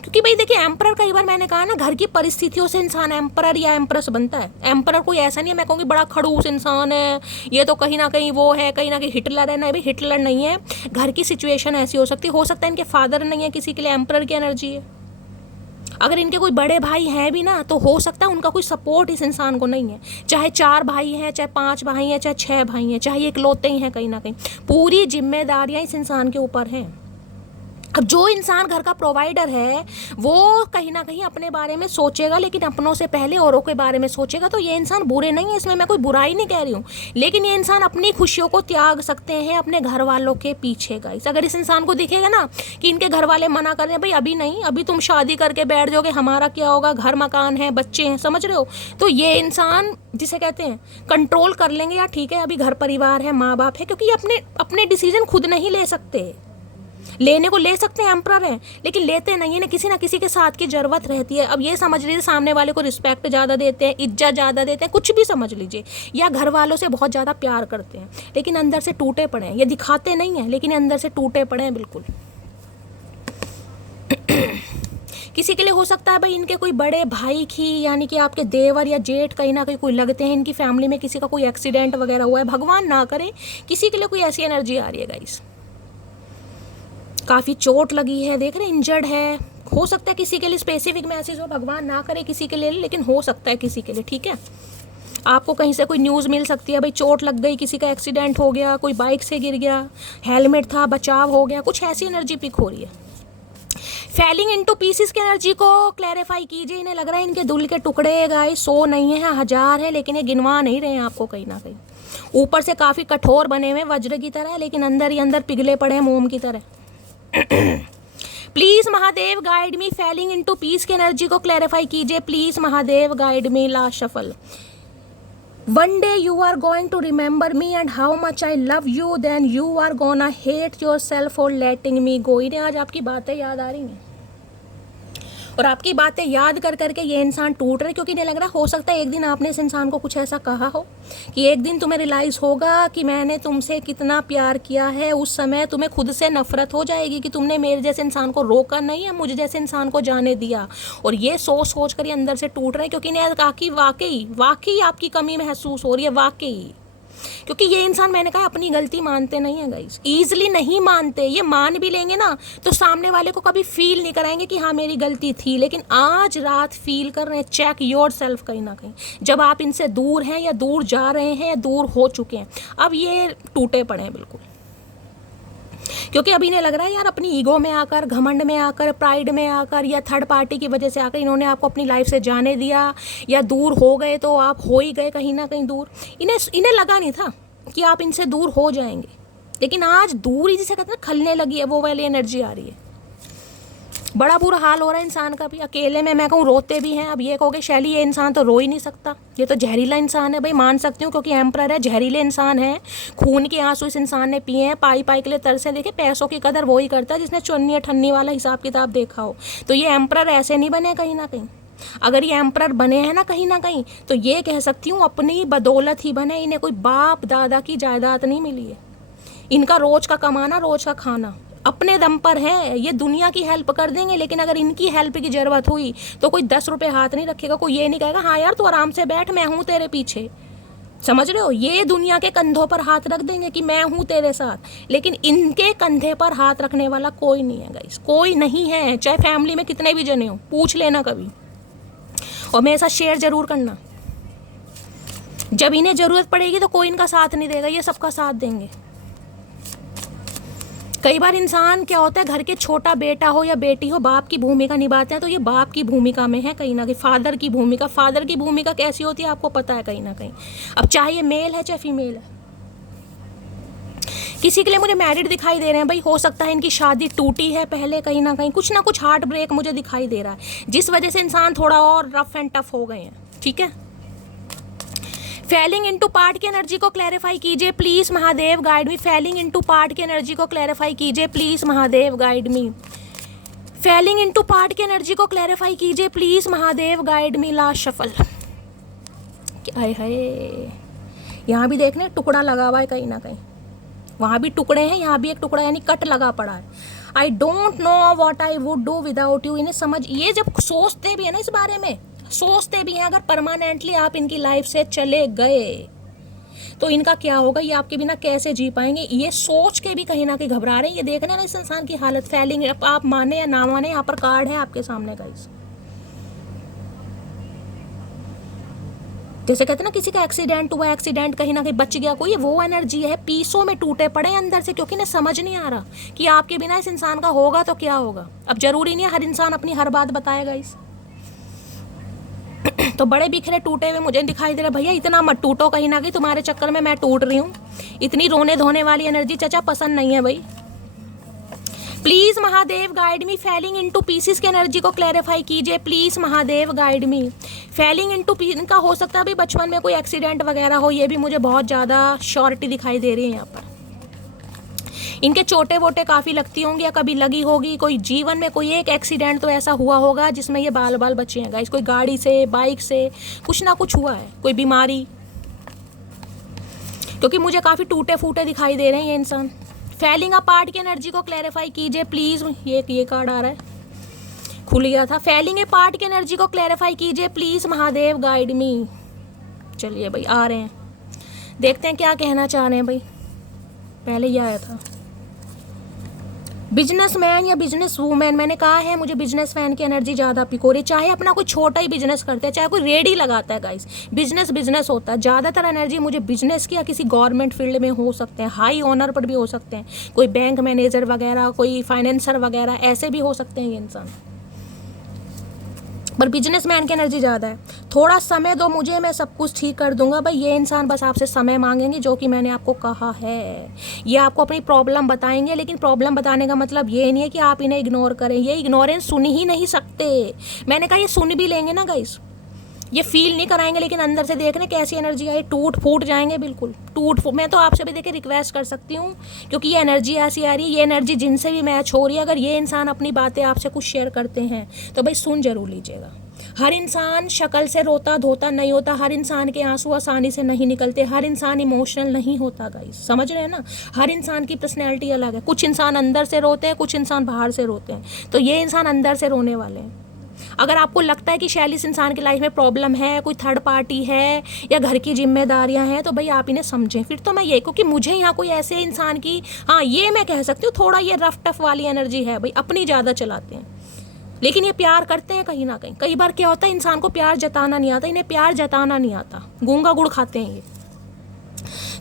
क्योंकि भाई देखिए एम्परर, कई बार मैंने कहा ना, घर की परिस्थितियों से इंसान एम्परर या एम्प्रेस बनता है। एम्परर कोई ऐसा नहीं है मैं कहूँगी बड़ा खड़ूस इंसान है, ये तो कहीं ना कहीं वो है, कहीं ना कहीं हिटलर है। नहीं भाई, हिटलर नहीं है। घर की सिचुएशन ऐसी हो सकती है, हो सकता है इनके फादर नहीं है, किसी के लिए एम्परर की एनर्जी है। अगर इनके कोई बड़े भाई हैं भी ना, तो हो सकता है उनका कोई सपोर्ट इस इंसान को नहीं है। चाहे 4 भाई हैं, चाहे 5 भाई हैं, चाहे 6 भाई हैं, चाहे इकलौते ही हैं, कहीं ना कहीं पूरी जिम्मेदारियाँ इस इंसान के ऊपर हैं। अब जो इंसान घर का प्रोवाइडर है वो कहीं ना कहीं अपने बारे में सोचेगा, लेकिन अपनों से पहले औरों के बारे में सोचेगा। तो ये इंसान बुरे नहीं है, इसमें मैं कोई बुराई नहीं कह रही हूँ, लेकिन ये इंसान अपनी खुशियों को त्याग सकते हैं अपने घर वालों के पीछे। गाइस अगर इस इंसान को दिखेगा ना कि इनके घर वाले मना कर रहे हैं, भाई अभी नहीं, अभी तुम शादी करके बैठ जाओगे, हमारा क्या होगा, घर मकान है, बच्चे हैं, समझ रहे हो, तो ये इंसान जिसे कहते हैं कंट्रोल कर लेंगे, या ठीक है अभी घर परिवार है, माँ बाप है, क्योंकि ये अपने डिसीजन खुद नहीं ले सकते। लेने को ले सकते हैं, एम्परर हैं, लेकिन लेते नहीं है ना, किसी के साथ की जरूरत रहती है। अब ये समझ लीजिए सामने वाले को रिस्पेक्ट ज़्यादा देते हैं, इज्जत ज़्यादा देते हैं, कुछ भी समझ लीजिए, या घर वालों से बहुत ज़्यादा प्यार करते हैं, लेकिन अंदर से टूटे पड़े हैं। ये दिखाते नहीं हैं, लेकिन अंदर से टूटे पड़े हैं बिल्कुल। किसी के लिए हो सकता है भाई इनके कोई बड़े भाई की, यानी कि आपके देवर या जेठ कहीं ना कहीं कोई लगते हैं, इनकी फैमिली में किसी का कोई एक्सीडेंट वगैरह हुआ है, भगवान ना करे किसी के लिए कोई ऐसी एनर्जी आ रही है गाइस। काफ़ी चोट लगी है, देख रहे हैं इंजर्ड है। हो सकता है किसी के लिए स्पेसिफिक मैसेज हो, भगवान ना करे किसी के लिए, लेकिन हो सकता है किसी के लिए, ठीक है। आपको कहीं से कोई न्यूज़ मिल सकती है, भाई चोट लग गई, किसी का एक्सीडेंट हो गया, कोई बाइक से गिर गया, हेलमेट था, बचाव हो गया, कुछ ऐसी एनर्जी पिक हो रही है। फैलिंग इनटू पीसेस की एनर्जी को क्लैरिफाई कीजिए। इन्हें लग रहा है इनके दिल के टुकड़े गाइस 100 नहीं है, 1000 है, लेकिन ये गिनवा नहीं रहे हैं आपको कहीं ना कहीं। ऊपर से काफ़ी कठोर बने हुए वज्र की तरह, लेकिन अंदर ही अंदर पिघले पड़े हैं मोम की तरह। Please Mahadev guide me, falling into piece की एनर्जी को क्लैरिफाई कीजिए please Mahadev guide me. Last shuffle. One day you are going to remember me and how much I love you, then you are gonna hate yourself for letting me go. इन्हें आज आपकी बातें याद आ रही हैं, और आपकी बातें याद कर करके ये इंसान टूट रहे, क्योंकि इन्हें लग रहा हो सकता है एक दिन आपने इस इंसान को कुछ ऐसा कहा हो कि एक दिन तुम्हें रियलाइज़ होगा कि मैंने तुमसे कितना प्यार किया है। उस समय तुम्हें खुद से नफरत हो जाएगी कि तुमने मेरे जैसे इंसान को रोका नहीं है, मुझे जैसे इंसान को जाने दिया। और ये सोच कर ये अंदर से टूट रहे हैं, क्योंकि इन्हें कहा कि वाकई आपकी कमी महसूस हो रही है, वाकई। क्योंकि ये इंसान, मैंने कहा, अपनी गलती मानते नहीं है गाइस, ईजिली नहीं मानते। ये मान भी लेंगे ना तो सामने वाले को कभी फील नहीं कराएंगे कि हाँ मेरी गलती थी, लेकिन आज रात फील कर रहे हैं। चेक योर सेल्फ कहीं ना कहीं, जब आप इनसे दूर हैं या दूर जा रहे हैं या दूर हो चुके हैं, अब ये टूटे पड़े हैं बिल्कुल। क्योंकि अभी इन्हें लग रहा है यार अपनी ईगो में आकर, घमंड में आकर, प्राइड में आकर, या थर्ड पार्टी की वजह से आकर इन्होंने आपको अपनी लाइफ से जाने दिया, या दूर हो गए तो आप हो ही गए कहीं ना कहीं दूर। इन्हें लगा नहीं था कि आप इनसे दूर हो जाएंगे, लेकिन आज दूरी जिसे कहते हैं खलने लगी है, वो वाली एनर्जी आ रही है। बड़ा बुरा हाल हो रहा है इंसान का भी, अकेले में मैं कहूँ रोते भी हैं। अब ये कहोगे शैली ये इंसान तो रो ही नहीं सकता, ये तो जहरीला इंसान है। भाई मान सकती हूँ, क्योंकि एम्परर है, जहरीले इंसान है, खून के आंसू इस इंसान ने पिए हैं, पाई के लिए तरसे। देखे पैसों की कदर वही करता है जिसने चुन्नी ठन्नी वाला हिसाब किताब देखा हो। तो ये एम्परर ऐसे नहीं बने कहीं ना कहीं, अगर ये एम्परर बने हैं ना कहीं तो ये कह सकती हूँ अपनी बदौलत ही बने, इन्हें कोई बाप दादा की जायदाद नहीं मिली है। इनका रोज का कमाना, रोज का खाना अपने दम पर है। ये दुनिया की हेल्प कर देंगे, लेकिन अगर इनकी हेल्प की जरूरत हुई तो कोई 10 रुपये हाथ नहीं रखेगा, कोई ये नहीं कहेगा हाँ यार तू आराम से बैठ, मैं हूँ तेरे पीछे। समझ रहे हो? ये दुनिया के कंधों पर हाथ रख देंगे कि मैं हूँ तेरे साथ, लेकिन इनके कंधे पर हाथ रखने वाला कोई नहीं है गाइस, कोई नहीं है। चाहे फैमिली में कितने भी जने हो, पूछ लेना कभी, और मेरे साथ शेयर जरूर करना। जब इन्हें जरूरत पड़ेगी तो कोई इनका साथ नहीं देगा, ये सबका साथ देंगे। कई बार इंसान क्या होता है, घर के छोटा बेटा हो या बेटी हो, बाप की भूमिका निभाते हैं, तो ये बाप की भूमिका में है कहीं ना कहीं। फादर की भूमिका कैसी होती है आपको पता है कहीं ना कहीं। अब चाहे ये मेल है चाहे फीमेल है। किसी के लिए मुझे मैरिड दिखाई दे रहे हैं भाई, हो सकता है इनकी शादी टूटी है पहले, कहीं ना कुछ हार्ट ब्रेक मुझे दिखाई दे रहा है, जिस वजह से इंसान थोड़ा और रफ एंड टफ हो गए हैं। ठीक है, फेलिंग इनटू पार्ट की एनर्जी को क्लैरिफाई कीजिए please Mahadev guide me. Falling into part की एनर्जी को क्लैरिफाई कीजिए please Mahadev guide me. Falling into part की एनर्जी को क्लैरिफाई कीजिए please Mahadev guide me. Last shuffle. हाय हाय, यहाँ भी देखने टुकड़ा लगा हुआ है कहीं ना कहीं, वहाँ भी टुकड़े हैं, यहाँ भी एक टुकड़ा यानी कट लगा पड़ा है। I don't know what I would do without you. इन्हें समझ, ये जब सोचते भी है ना इस बारे में, सोचते भी हैं अगर परमानेंटली आप इनकी लाइफ से चले गए तो इनका क्या होगा, ये आपके बिना कैसे जी पाएंगे, ये सोच के भी कहीं ना कहीं घबरा रहे हैं। ये देखना ना इस इंसान की हालत। फेलिंग, आप माने या ना माने, यहाँ पर कार्ड है आपके सामने गाइस। जैसे कहते हैं ना किसी का एक्सीडेंट हुआ, एक्सीडेंट कहीं ना कहीं बच गया कोई, वो एनर्जी है। पीसों में टूटे पड़े अंदर से, क्योंकि इन्हें समझ नहीं आ रहा कि आपके बिना इस इंसान का होगा तो क्या होगा। अब जरूरी नहीं है हर इंसान अपनी हर बात बताएगा इस तो बड़े बिखरे टूटे हुए मुझे दिखाई दे रहे। भैया इतना मत टूटो, कहीं ना कहीं तुम्हारे चक्कर में मैं टूट रही हूँ। इतनी रोने धोने वाली एनर्जी चाचा पसंद नहीं है भाई। Please Mahadev guide me. Falling into pieces की एनर्जी को क्लैरिफाई कीजिए please Mahadev guide me. Falling into इनका हो सकता है अभी बचपन में कोई एक्सीडेंट वगैरह हो, ये भी मुझे बहुत ज़्यादा श्योरिटी दिखाई दे रही है यहाँ पर। इनके चोटे वोटे काफ़ी लगती होंगी या कभी लगी होगी। कोई जीवन में कोई एक एक्सीडेंट तो ऐसा हुआ होगा जिसमें ये बाल बाल बचे हैं गाइस। कोई गाड़ी से, बाइक से, कुछ ना कुछ हुआ है, कोई बीमारी, क्योंकि मुझे काफ़ी टूटे फूटे दिखाई दे रहे हैं ये इंसान। फेलिंग अ पार्ट की एनर्जी को क्लैरिफाई कीजिए प्लीज़। ये कार्ड आ रहा है, खुल गया था। फेलिंग ए पार्ट की एनर्जी को क्लैरिफाई कीजिए प्लीज़ महादेव गाइड मी। चलिए भाई आ रहे हैं, देखते हैं क्या कहना चाह रहे हैं भाई। पहले ये आया था बिजनेसमैन या बिजनेस वूमेन। मैंने कहा है मुझे बिजनेसमैन की एनर्जी ज़्यादा पिक हो रही है। चाहे अपना कोई छोटा ही बिजनेस करते हैं, चाहे कोई रेडी लगाता है गाइस, बिजनेस होता है। ज़्यादातर एनर्जी मुझे बिजनेस की या किसी गवर्नमेंट फील्ड में हो सकते हैं, हाई ऑनर पर भी हो सकते हैं, कोई बैंक मैनेजर वगैरह, कोई फाइनेंसर वगैरह, ऐसे भी हो सकते हैं ये इंसान, पर बिजनेसमैन की एनर्जी ज़्यादा है। थोड़ा समय दो मुझे, मैं सब कुछ ठीक कर दूंगा। भाई ये इंसान बस आपसे समय मांगेंगे, जो कि मैंने आपको कहा है। ये आपको अपनी प्रॉब्लम बताएंगे, लेकिन प्रॉब्लम बताने का मतलब ये नहीं है कि आप इन्हें इग्नोर करें। ये इग्नोरेंस सुन ही नहीं सकते। मैंने कहा ये सुन भी लेंगे ना गाइस, ये फील नहीं कराएंगे, लेकिन अंदर से देखने कैसी एनर्जी आई, टूट फूट जाएंगे बिल्कुल, टूट फूट। मैं तो आपसे भी देखिए रिक्वेस्ट कर सकती हूँ, क्योंकि ये एनर्जी ऐसी आ रही है, ये एनर्जी जिनसे भी मैच हो रही है, अगर ये इंसान अपनी बातें आपसे कुछ शेयर करते हैं तो भाई सुन जरूर लीजिएगा। हर इंसान शक्ल से रोता धोता नहीं होता, हर इंसान के आंसू आसानी से नहीं निकलते, हर इंसान इमोशनल नहीं होता गाइस, समझ रहे हैं ना। हर इंसान की पर्सनैलिटी अलग है। कुछ इंसान अंदर से रोते हैं, कुछ इंसान बाहर से रोते हैं, तो ये इंसान अंदर से रोने वाले हैं। अगर आपको लगता है कि शैली इस इंसान की लाइफ में प्रॉब्लम है, कोई थर्ड पार्टी है या घर की जिम्मेदारियां हैं, तो भाई आप इन्हें समझें। फिर तो मैं ये, क्योंकि मुझे यहाँ कोई ऐसे इंसान की, हाँ ये मैं कह सकती हूँ थोड़ा ये रफ टफ वाली एनर्जी है भाई, अपनी ज़्यादा चलाते हैं, लेकिन ये प्यार करते हैं कहीं ना कहीं। कई बार क्या होता है इंसान को प्यार जताना नहीं आता, इन्हें प्यार जताना नहीं आता, गूंगा गुड़ खाते हैं ये।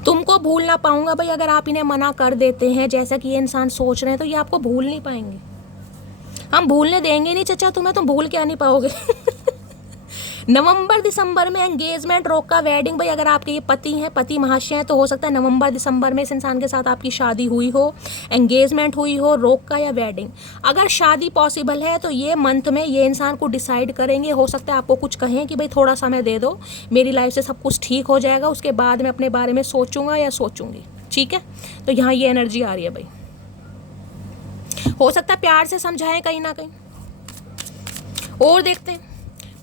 तुमको भूल ना पाऊंगा भाई, अगर आप इन्हें मना कर देते हैं जैसा कि ये इंसान सोच रहे हैं, तो ये आपको भूल नहीं पाएंगे। हम भूलने देंगे नहीं चचा तुम्हें, तुम भूल क्या नहीं पाओगे। नवंबर दिसंबर में एंगेजमेंट, रोका, वेडिंग। भाई अगर आपके ये पति हैं, पति महाशय हैं, तो हो सकता है नवंबर दिसंबर में इस इंसान के साथ आपकी शादी हुई हो, एंगेजमेंट हुई हो, रोका या वेडिंग। अगर शादी पॉसिबल है तो ये मंथ में ये इंसान को डिसाइड करेंगे। हो सकता है आपको कुछ कहें कि भाई थोड़ा समय दे दो, मेरी लाइफ से सब कुछ ठीक हो जाएगा, उसके बाद मैं अपने बारे में सोचूंगा या सोचूंगी, ठीक है। तो यहाँ ये एनर्जी आ रही है भाई। हो सकता है प्यार से समझाएं कहीं ना कहीं। और देखते हैं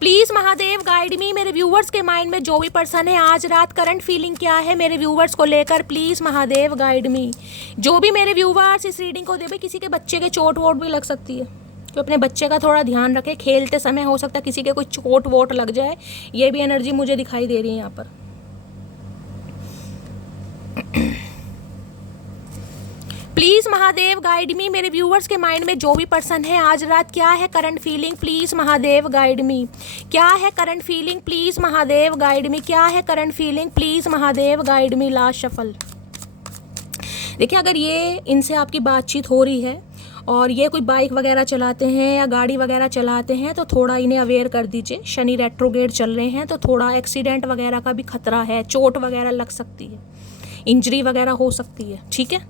प्लीज महादेव गाइड मी, मेरे व्यूवर्स के माइंड में जो भी पर्सन है आज रात करंट फीलिंग क्या है मेरे व्यूवर्स को लेकर, प्लीज महादेव गाइड मी। जो भी मेरे व्यूवर्स इस रीडिंग को दे भाई, किसी के बच्चे के चोट वोट भी लग सकती है, तो अपने बच्चे का थोड़ा ध्यान रखें। खेलते समय हो सकता है किसी के कोई चोट वोट लग जाए, ये भी एनर्जी मुझे दिखाई दे रही है यहाँ पर। प्लीज महादेव गाइड मी, मेरे व्यूवर्स के माइंड में जो भी पर्सन है आज रात क्या है current feeling, please Mahadev guide मी। क्या है current feeling, please Mahadev guide मी। क्या है current feeling, please Mahadev guide me. Last shuffle. देखिए, अगर ये इनसे आपकी बातचीत हो रही है और ये कोई बाइक वगैरह चलाते हैं या गाड़ी वगैरह चलाते हैं तो थोड़ा इन्हें अवेयर कर दीजिए। शनि रेट्रोगेट चल रहे हैं तो थोड़ा एक्सीडेंट वगैरह का भी खतरा है, चोट वगैरह लग सकती है, इंजरी वगैरह हो सकती है। ठीक है,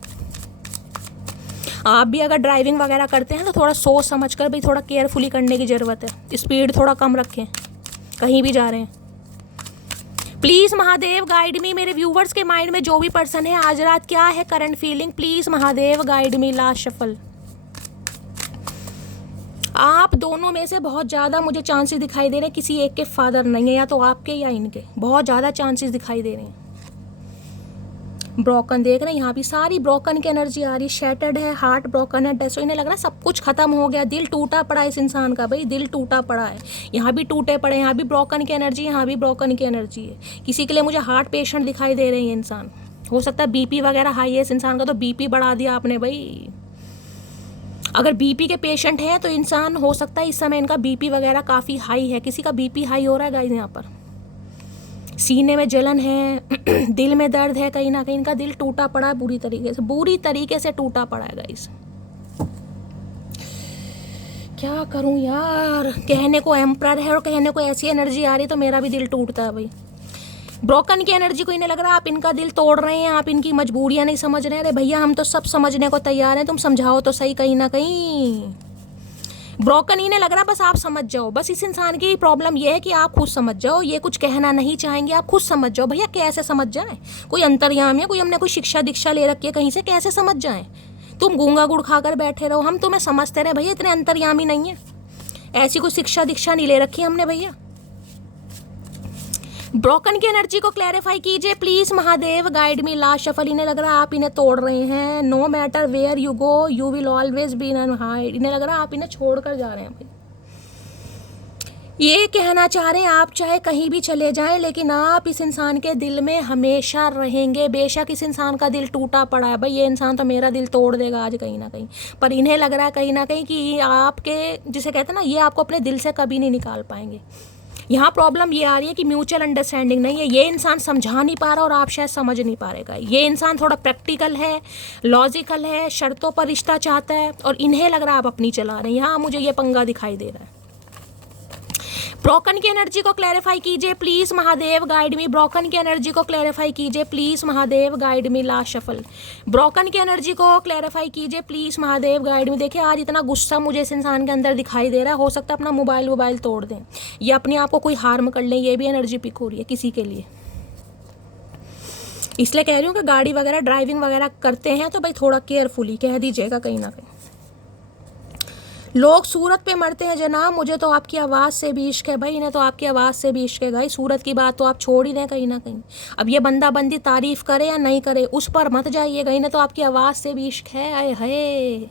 आप भी अगर ड्राइविंग वगैरह करते हैं तो थोड़ा सोच समझ कर भाई थोड़ा केयरफुली करने की ज़रूरत है। स्पीड थोड़ा कम रखें कहीं भी जा रहे हैं। प्लीज महादेव गाइड मी, मेरे व्यूवर्स के माइंड में जो भी पर्सन है आज रात क्या है current feeling, please Mahadev guide me. Last shuffle. आप दोनों में से बहुत ज़्यादा मुझे चांसेस दिखाई दे रहे हैं किसी एक के फादर नहीं है, या तो आपके या इनके, बहुत ज़्यादा चांसेस दिखाई दे रहे हैं। ब्रोकन देख रहे हैं, यहाँ भी सारी ब्रोकन की एनर्जी आ रही है। शैटर्ड है, हार्ट ब्रोकन है, डेसो, इन्हें लग रहा है सब कुछ खत्म हो गया, दिल टूटा पड़ा है इस इंसान का। भाई दिल टूटा पड़ा है, यहाँ भी टूटे पड़े, यहाँ भी ब्रोकन की एनर्जी, यहाँ भी ब्रोकन की एनर्जी है। किसी के लिए मुझे हार्ट पेशेंट दिखाई दे रहे हैं ये इंसान। हो सकता है बीपी वगैरह हाई है इस इंसान का, तो बीपी बढ़ा दिया आपने भाई। अगर बीपी के पेशेंट हैं तो इंसान हो सकता है इस समय इनका बीपी वगैरह काफ़ी हाई है। किसी का बीपी हाई हो रहा है गाइस, यहाँ पर सीने में जलन है, दिल में दर्द है, कहीं ना कहीं इनका दिल टूटा पड़ा है, बुरी तरीके से टूटा पड़ा है गाइस। क्या करूं यार, कहने को एम्परर है और कहने को ऐसी एनर्जी आ रही तो मेरा भी दिल टूटता है भाई। ब्रोकन की एनर्जी को इन्हें लग रहा है आप इनका दिल तोड़ रहे हैं, आप इनकी मजबूरियां नहीं समझ रहे हैं। अरे भैया हम तो सब समझने को तैयार हैं, तुम समझाओ तो सही कहीं ना कहीं। ब्रोकन इन्हें लग रहा है बस आप समझ जाओ। बस इस इंसान की प्रॉब्लम ये है कि आप खुद समझ जाओ, ये कुछ कहना नहीं चाहेंगे, आप खुद समझ जाओ। भैया कैसे समझ जाए, कोई अंतर्यामी है, कोई हमने कोई शिक्षा दीक्षा ले रखी है कहीं से, कैसे समझ जाए। तुम गूंगा गुड़ खाकर बैठे रहो, हम तुम्हें समझते रहे। भैया इतने अंतर्यामी नहीं है, ऐसी कोई शिक्षा दीक्षा नहीं ले रखी हमने भैया। ब्रोकन की एनर्जी को क्लैरिफाई कीजिए please Mahadev guide me. Last shuffle. इन्हें लग रहा है आप इन्हें तोड़ रहे हैं। No matter where you go you will always be in hide. इन्हें लग रहा है आप इन्हें छोड़कर जा रहे हैं भाई। ये कहना चाह रहे हैं आप चाहे कहीं भी चले जाएं लेकिन आप इस इंसान के दिल में हमेशा रहेंगे। बेशक इस इंसान का दिल टूटा पड़ा है भाई, ये इंसान तो मेरा दिल तोड़ देगा आज कहीं ना कहीं, पर इन्हें लग रहा है कहीं ना कहीं कि आपके, जिसे कहते हैं ना, ये आपको अपने दिल से कभी नहीं निकाल पाएंगे। यहाँ प्रॉब्लम ये आ रही है कि म्यूचुअल अंडरस्टैंडिंग नहीं है। ये इंसान समझा नहीं पा रहा और आप शायद समझ नहीं पा रहेगा। ये इंसान थोड़ा प्रैक्टिकल है, लॉजिकल है, शर्तों पर रिश्ता चाहता है, और इन्हें लग रहा है आप अपनी चला रहे हैं। यहाँ मुझे ये पंगा दिखाई दे रहा है। ब्रोकन की एनर्जी को क्लैरिफाई कीजिए please Mahadev guide me. Broken की एनर्जी को क्लैरिफाई कीजिए please Mahadev guide me. Last shuffle. Broken की एनर्जी को क्लैरिफाई कीजिए प्लीज महादेव गाइड मी। देखिए आज इतना गुस्सा मुझे इस इंसान के अंदर दिखाई दे रहा है। हो सकता है अपना मोबाइल तोड़ दें या अपने आप को कोई हार्म कर लें। ये भी एनर्जी पिक हो रही है किसी के लिए। इसलिए कह रही हूँ कि गाड़ी वगैरह ड्राइविंग वगैरह करते हैं तो भाई थोड़ा केयरफुली कह दीजिएगा कहीं ना कहीं। लोग सूरत पे मरते हैं जनाब, मुझे तो आपकी आवाज़ से भी इश्क है भाई। इन्हें तो आपकी आवाज़ से भी इश्क है भाई। सूरत की बात तो आप छोड़ ही दें कहीं ना कहीं। अब ये बंदा बंदी तारीफ़ करे या नहीं करे उस पर मत जाइएगा। इन्हें तो आपकी आवाज़ से भी इश्क है। आए हाय,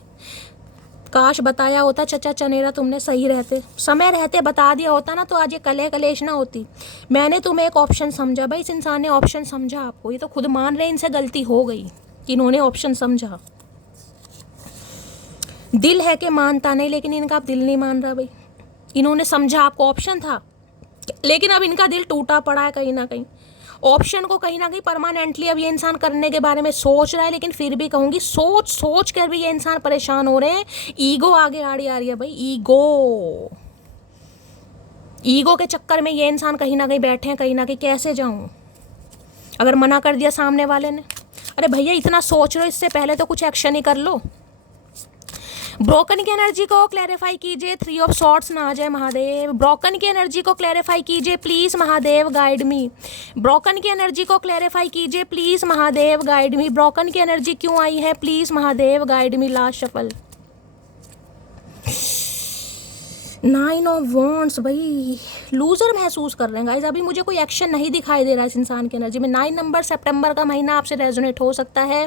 काश बताया होता चचा चनेरा तुमने सही रहते, समय रहते बता दिया होता ना तो आज ये कले कलेश ना होती। मैंने तुम्हें एक ऑप्शन समझा भाई, इस इंसान ने ऑप्शन समझा आपको। ये तो खुद मान रहे इनसे गलती हो गई कि इन्होंने ऑप्शन समझा। दिल है कि मानता नहीं, लेकिन इनका अब दिल नहीं मान रहा भाई। इन्होंने समझा आपको ऑप्शन था, लेकिन अब इनका दिल टूटा पड़ा है कहीं ना कहीं। ऑप्शन को कहीं ना कहीं परमानेंटली अब ये इंसान करने के बारे में सोच रहा है, लेकिन फिर भी कहूँगी सोच कर भी ये इंसान परेशान हो रहे हैं। ईगो आगे आड़ी आ रही है भाई। ईगो के चक्कर में ये इंसान कहीं ना कहीं बैठे हैं कहीं ना कहीं। कैसे जाऊँ अगर मना कर दिया सामने वाले ने। अरे भैया इतना सोच लो, इससे पहले तो कुछ एक्शन ही कर लो। ब्रोकन की एनर्जी को क्लैरिफाई कीजिए। 3 ऑफ सॉर्ड्स ना आ जाए महादेव। ब्रोकन की एनर्जी को क्लैरिफाई कीजिए please Mahadev guide me. Broken की एनर्जी को क्लैरिफाई कीजिए please Mahadev guide me. Broken की एनर्जी क्यों आई है please Mahadev guide me. Last shuffle. Nine of wands, भाई लूजर महसूस कर रहे हैं गाइज। अभी मुझे कोई एक्शन नहीं दिखाई दे रहा है इस इंसान की एनर्जी में। 9 नंबर सितंबर का महीना आपसे रेजोनेट हो सकता है।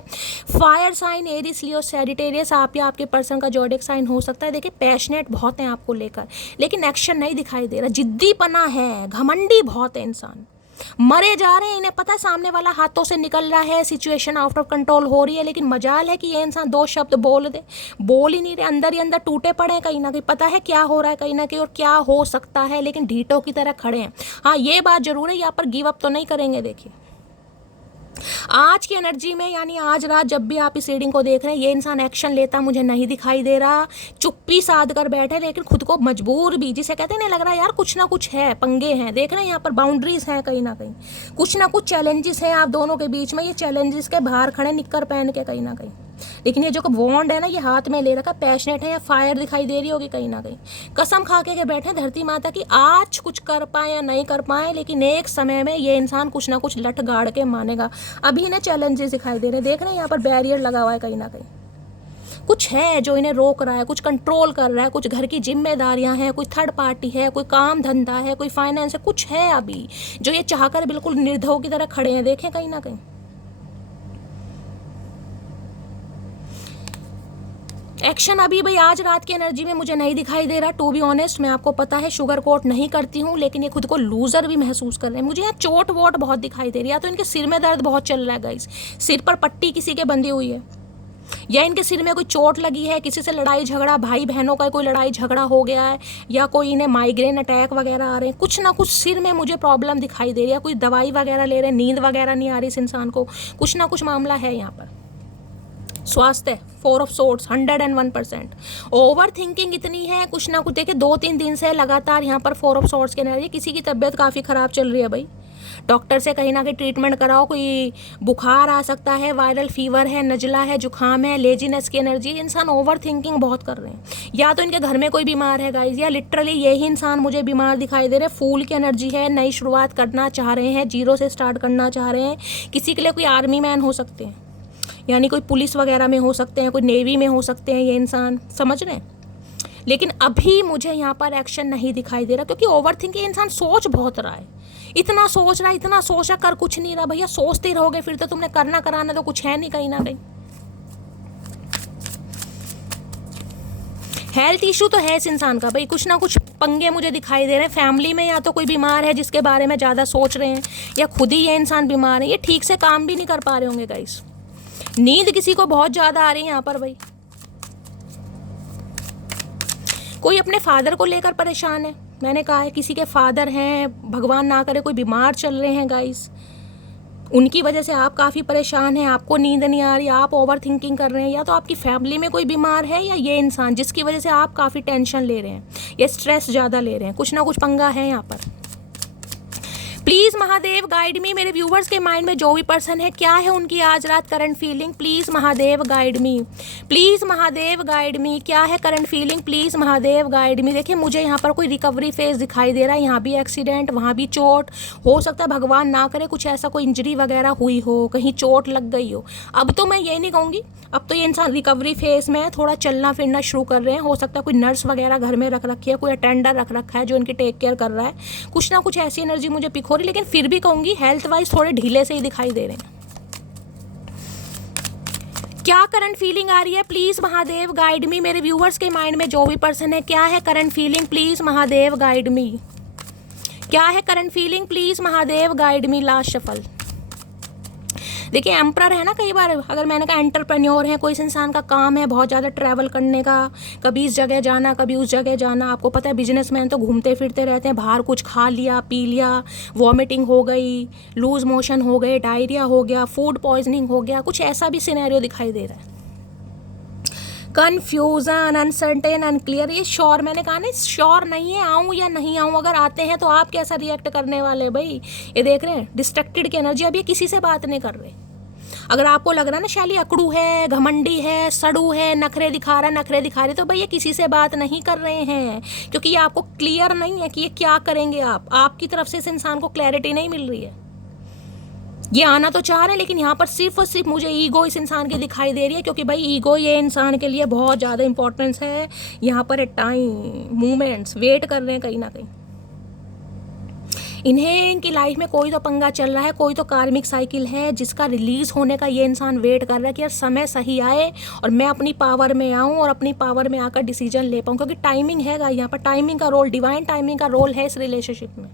फायर साइन एरिस, लियो, सैजिटेरियस आप या आपके पर्सन का जोडिक साइन हो सकता है। देखिए पैशनेट बहुत हैं आपको लेकर, लेकिन एक्शन नहीं दिखाई दे रहा। जिद्दीपना है, घमंडी बहुत है इंसान, मरे जा रहे हैं। इन्हें पता है सामने वाला हाथों से निकल रहा है, सिचुएशन आउट ऑफ कंट्रोल हो रही है, लेकिन मजाल है कि ये इंसान 2 शब्द बोल दे, बोल ही नहीं रहे। अंदर ही अंदर टूटे पड़े हैं कहीं ना कहीं, पता है क्या हो रहा है कहीं ना कहीं और क्या हो सकता है, लेकिन ढीठों की तरह खड़े हैं। हाँ ये बात जरूर है, यहाँ पर गिव अप तो नहीं करेंगे। देखिए आज की एनर्जी में, यानी आज रात जब भी आप इस रीडिंग को देख रहे हैं, ये इंसान एक्शन लेता मुझे नहीं दिखाई दे रहा। चुप्पी साध कर बैठे, लेकिन खुद को मजबूर भी, जिसे कहते हैं ना, लग रहा है यार कुछ ना कुछ है, पंगे हैं। देख रहे हैं यहाँ पर बाउंड्रीज हैं कहीं ना कहीं, कुछ ना कुछ चैलेंजेस हैं आप दोनों के बीच में। ये चैलेंजेस के बाहर खड़े निक्कर पहन के कहीं ना कहीं, लेकिन ये जो वॉन्ड है ना, ये हाथ में ले रखा, पैशनेट है या फायर दिखाई दे रही होगी कहीं ना कहीं। कसम खा के बैठे धरती माता की, आज कुछ कर पाए या नहीं कर पाए, लेकिन एक समय में ये इंसान कुछ ना कुछ लठ गाड़ के मानेगा। अभी इन्हें चैलेंजेस दिखाई दे रहे हैं, देख रहे हैं यहाँ पर बैरियर लगा हुआ है कहीं ना कहीं। कुछ है जो इन्हें रोक रहा है, कुछ कंट्रोल कर रहा है, कुछ घर की जिम्मेदारियां हैं, कोई थर्ड पार्टी है, कोई काम धंधा है, कोई फाइनेंस है, कुछ है अभी जो ये चाहकर बिल्कुल निर्धव की तरह खड़े हैं। देखें कहीं ना कहीं एक्शन अभी भाई आज रात की एनर्जी में मुझे नहीं दिखाई दे रहा। टू बी ऑनेस्ट, मैं आपको पता है शुगर कोट नहीं करती हूँ, लेकिन ये खुद को लूजर भी महसूस कर रहे हैं। मुझे यहाँ चोट वोट बहुत दिखाई दे रही है, या तो इनके सिर में दर्द बहुत चल रहा है गाइस, सिर पर पट्टी किसी के बंधी हुई है, या इनके सिर में कोई चोट लगी है, किसी से लड़ाई झगड़ा, भाई बहनों का कोई लड़ाई झगड़ा हो गया है, या कोई इन्हें माइग्रेन अटैक वगैरह आ रहे हैं। कुछ ना कुछ सिर में मुझे प्रॉब्लम दिखाई दे रही है, कोई दवाई वगैरह ले रहे हैं, नींद वगैरह नहीं आ रही इस इंसान को, कुछ ना कुछ मामला है यहाँ पर। स्वास्थ्य 4 ऑफ सोर्ड्स 101%। ओवर थिंकिंग इतनी है, कुछ ना कुछ। देखिए 2-3 दिन से लगातार यहाँ पर 4 ऑफ सोर्ड्स के एनर्जी, किसी की तबीयत काफ़ी ख़राब चल रही है भाई, डॉक्टर से कहीं ना कहीं ट्रीटमेंट कराओ। कोई बुखार आ सकता है, वायरल फीवर है, नजला है, जुकाम है, लेजीनेस की एनर्जी। इंसान ओवर थिंकिंग बहुत कर रहे हैं, या तो इनके घर में कोई बीमार है गाइज, या लिटरली यही इंसान मुझे बीमार दिखाई दे रहे। फूल की एनर्जी है, नई शुरुआत करना चाह रहे हैं, जीरो से स्टार्ट करना चाह रहे हैं। किसी के लिए कोई आर्मी मैन हो सकते हैं, यानी कोई पुलिस वगैरह में हो सकते हैं, कोई नेवी में हो सकते हैं ये इंसान, समझ रहे हैं। लेकिन अभी मुझे यहाँ पर एक्शन नहीं दिखाई दे रहा, क्योंकि ओवर थिंकिंग इंसान सोच बहुत रहा है, इतना सोच रहा है, इतना सोचा कर कुछ नहीं रहा। भैया सोचते रहोगे फिर तो तुमने करना कराना तो कुछ है नहीं कहीं ना कहीं। हेल्थ इशू तो है इस इंसान का भाई, कुछ ना कुछ पंगे मुझे दिखाई दे रहे हैं फैमिली में। या तो कोई बीमार है जिसके बारे में ज़्यादा सोच रहे हैं, या खुद ही ये इंसान बीमार है, ये ठीक से काम भी नहीं कर पा रहे होंगे गाइस। नींद किसी को बहुत ज़्यादा आ रही है यहाँ पर भाई। कोई अपने फादर को लेकर परेशान है, मैंने कहा है किसी के फादर हैं, भगवान ना करे कोई बीमार चल रहे हैं गाइस, उनकी वजह से आप काफ़ी परेशान हैं, आपको नींद नहीं आ रही, आप ओवर थिंकिंग कर रहे हैं। या तो आपकी फैमिली में कोई बीमार है, या ये इंसान जिसकी वजह से आप काफ़ी टेंशन ले रहे हैं, या स्ट्रेस ज़्यादा ले रहे हैं, कुछ ना कुछ पंगा है यहाँ पर। प्लीज़ महादेव गाइड मी, मेरे व्यूवर्स के माइंड में जो भी पर्सन है, क्या है उनकी आज रात current feeling. Please Mahadev guide me, please Mahadev guide मी, क्या है current feeling, please Mahadev guide me. देखिए मुझे यहाँ पर कोई रिकवरी फेज दिखाई दे रहा है, यहाँ भी एक्सीडेंट, वहाँ भी चोट, हो सकता है भगवान ना करे कुछ ऐसा कोई इंजरी वगैरह हुई हो, कहीं चोट लग गई हो। अब तो मैं ये नहीं कहूँगी, अब तो ये इंसान रिकवरी फेज में है, थोड़ा चलना फिरना शुरू कर रहे हैं। हो सकता है कोई नर्स वगैरह घर में रख रखी है, कोई अटेंडर रख रखा है जो इनकी टेक केयर कर रहा है, कुछ ना कुछ ऐसी एनर्जी मुझे पिक हो रही। लेकिन फिर भी कहूँगी हेल्थ वाइज थोड़े ढीले से ही दिखाई दे रहे हैं। क्या करंट फीलिंग आ रही है, प्लीज़ महादेव गाइड मी। मेरे व्यूवर्स के माइंड में जो भी पर्सन है, क्या है current feeling, please Mahadev guide मी। क्या है current feeling, please Mahadev guide me. Last shuffle. देखिए एम्परर है ना, कई बार अगर मैंने कहा एंटरप्रेन्योर है, कोई इंसान का काम है बहुत ज़्यादा ट्रैवल करने का, कभी इस जगह जाना, कभी उस जगह जाना। आपको पता है बिजनेसमैन तो घूमते फिरते रहते हैं, बाहर कुछ खा लिया पी लिया, वॉमिटिंग हो गई, लूज मोशन हो गए, डायरिया हो गया, फूड पॉइजनिंग हो गया, कुछ ऐसा भी सिनेरियो दिखाई दे रहा है। कन्फ्यूज़न, अनसर्टेन, अनक्लियर, ये श्योर, मैंने कहा ना श्योर नहीं है आऊँ या नहीं आऊँ। अगर आते हैं तो आप कैसा रिएक्ट करने वाले भाई, ये देख रहे हैं डिस्ट्रैक्टेड की एनर्जी। अब ये किसी से बात नहीं कर रहे। अगर आपको लग रहा है ना शैली अकड़ू है, घमंडी है, सड़ू है, नखरे दिखा रहा, नखरे दिखा रहे, तो भाई ये किसी से बात नहीं कर रहे हैं, क्योंकि ये आपको क्लियर नहीं है कि ये क्या करेंगे। आपकी तरफ से इस इंसान को क्लैरिटी नहीं मिल रही है। ये आना तो चाह रहे हैं, लेकिन यहाँ पर सिर्फ और सिर्फ मुझे ईगो इस इंसान की दिखाई दे रही है, क्योंकि भाई ईगो ये इंसान के लिए बहुत ज़्यादा इंपॉर्टेंस है। यहाँ पर टाइम मूवमेंट्स वेट कर रहे हैं कहीं ना कहीं। इन्हें इनकी लाइफ में कोई तो पंगा चल रहा है, कोई तो कार्मिक साइकिल है जिसका रिलीज होने का ये इंसान वेट कर रहा है कि यार समय सही आए और मैं अपनी पावर में आऊँ और अपनी पावर में आकर डिसीजन ले पाऊँ, क्योंकि टाइमिंग है यहाँ पर, टाइमिंग का रोल, डिवाइन टाइमिंग का रोल है इस रिलेशनशिप में।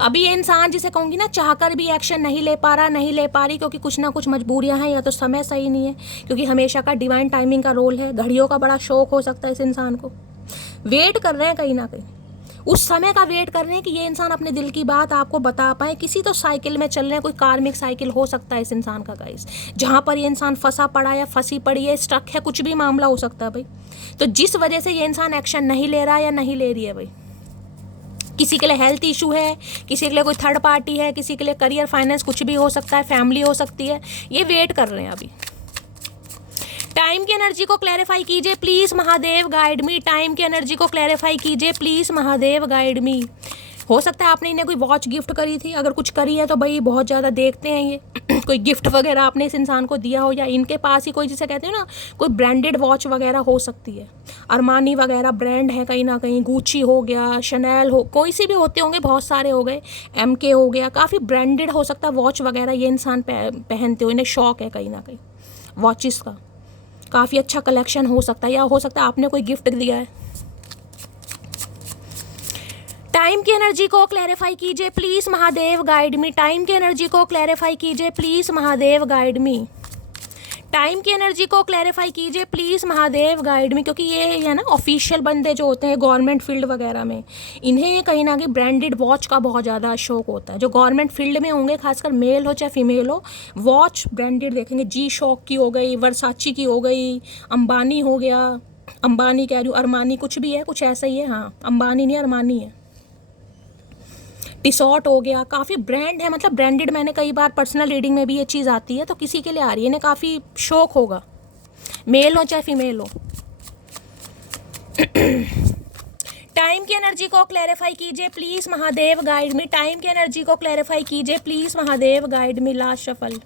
अभी ये इंसान जिसे कहूँगी ना, चाहकर भी एक्शन नहीं ले पा रहा, नहीं ले पा रही, क्योंकि कुछ ना कुछ मजबूरियां हैं, या तो समय सही नहीं है, क्योंकि हमेशा का डिवाइन टाइमिंग का रोल है। घड़ियों का बड़ा शौक हो सकता है इस इंसान को। वेट कर रहे हैं कहीं ना कहीं, उस समय का वेट कर रहे हैं कि ये इंसान अपने दिल की बात आपको बता पाए। किसी तो साइकिल में चल रहे हैं, कोई कार्मिक साइकिल हो सकता है इस इंसान का गाइस, जहाँ पर ये इंसान फंसा पड़ा है, फंसी पड़ी है, स्टक है, कुछ भी मामला हो सकता है भाई। तो जिस वजह से ये इंसान एक्शन नहीं ले रहा या नहीं ले रही है भाई, किसी के लिए हेल्थ इशू है, किसी के लिए कोई थर्ड पार्टी है, किसी के लिए करियर, फाइनेंस, कुछ भी हो सकता है, फैमिली हो सकती है, ये वेट कर रहे हैं अभी। टाइम की एनर्जी को क्लैरिफाई कीजिए please Mahadev, guide me. Time की एनर्जी को क्लैरिफाई कीजिए प्लीज महादेव, गाइड मी। हो सकता है आपने इन्हें कोई वॉच गिफ्ट करी थी, अगर कुछ करी है तो भाई बहुत ज़्यादा देखते हैं ये कोई गिफ्ट वगैरह आपने इस इंसान को दिया हो, या इनके पास ही कोई, जिसे कहते हैं ना, कोई ब्रांडेड वॉच वगैरह हो सकती है, अरमानी वगैरह ब्रांड है कहीं ना कहीं, गुची हो गया, शनैल हो, कोई सी भी होते होंगे, बहुत सारे हो गए, MK हो गया, काफ़ी ब्रांडेड हो सकता है वॉच वगैरह ये इंसान पहनते हो, इन्हें शौक है कहीं ना कहीं वॉचेस का, काफ़ी अच्छा कलेक्शन हो सकता है, या हो सकता है आपने कोई गिफ्ट दिया है। टाइम की एनर्जी को क्लैरिफाई कीजिए please Mahadev, guide me. Time की एनर्जी को क्लैरिफाई कीजिए please Mahadev, guide me. Time की एनर्जी को क्लैरिफाई कीजिए प्लीज महादेव, गाइड मी। क्योंकि ये है ना, ऑफिशियल बंदे जो होते हैं गवर्नमेंट फील्ड वगैरह में, इन्हें कहीं ना कहीं ब्रांडेड वॉच का बहुत ज़्यादा शौक होता है। जो गवर्नमेंट फील्ड में होंगे, खासकर मेल हो चाहे फीमेल हो, वॉच ब्रांडेड देखेंगे। जी शॉक की हो गई, वर्साची की हो गई, अंबानी हो गया, अंबानी कह रही हूँ, अरमानी कुछ भी है, कुछ ऐसा ही है, हाँ अंबानी नहीं अरमानी है, टिसॉट हो गया, काफ़ी ब्रांड है, मतलब ब्रांडेड। मैंने कई बार पर्सनल रीडिंग में भी ये चीज़ आती है, तो किसी के लिए आ रही है, इन्हें काफ़ी शौक होगा, मेल हो चाहे फीमेल हो। टाइम की एनर्जी को क्लैरिफाई कीजिए please Mahadev, guide me. Time की एनर्जी को क्लैरिफाई कीजिए please Mahadev, guide me. Last shuffle.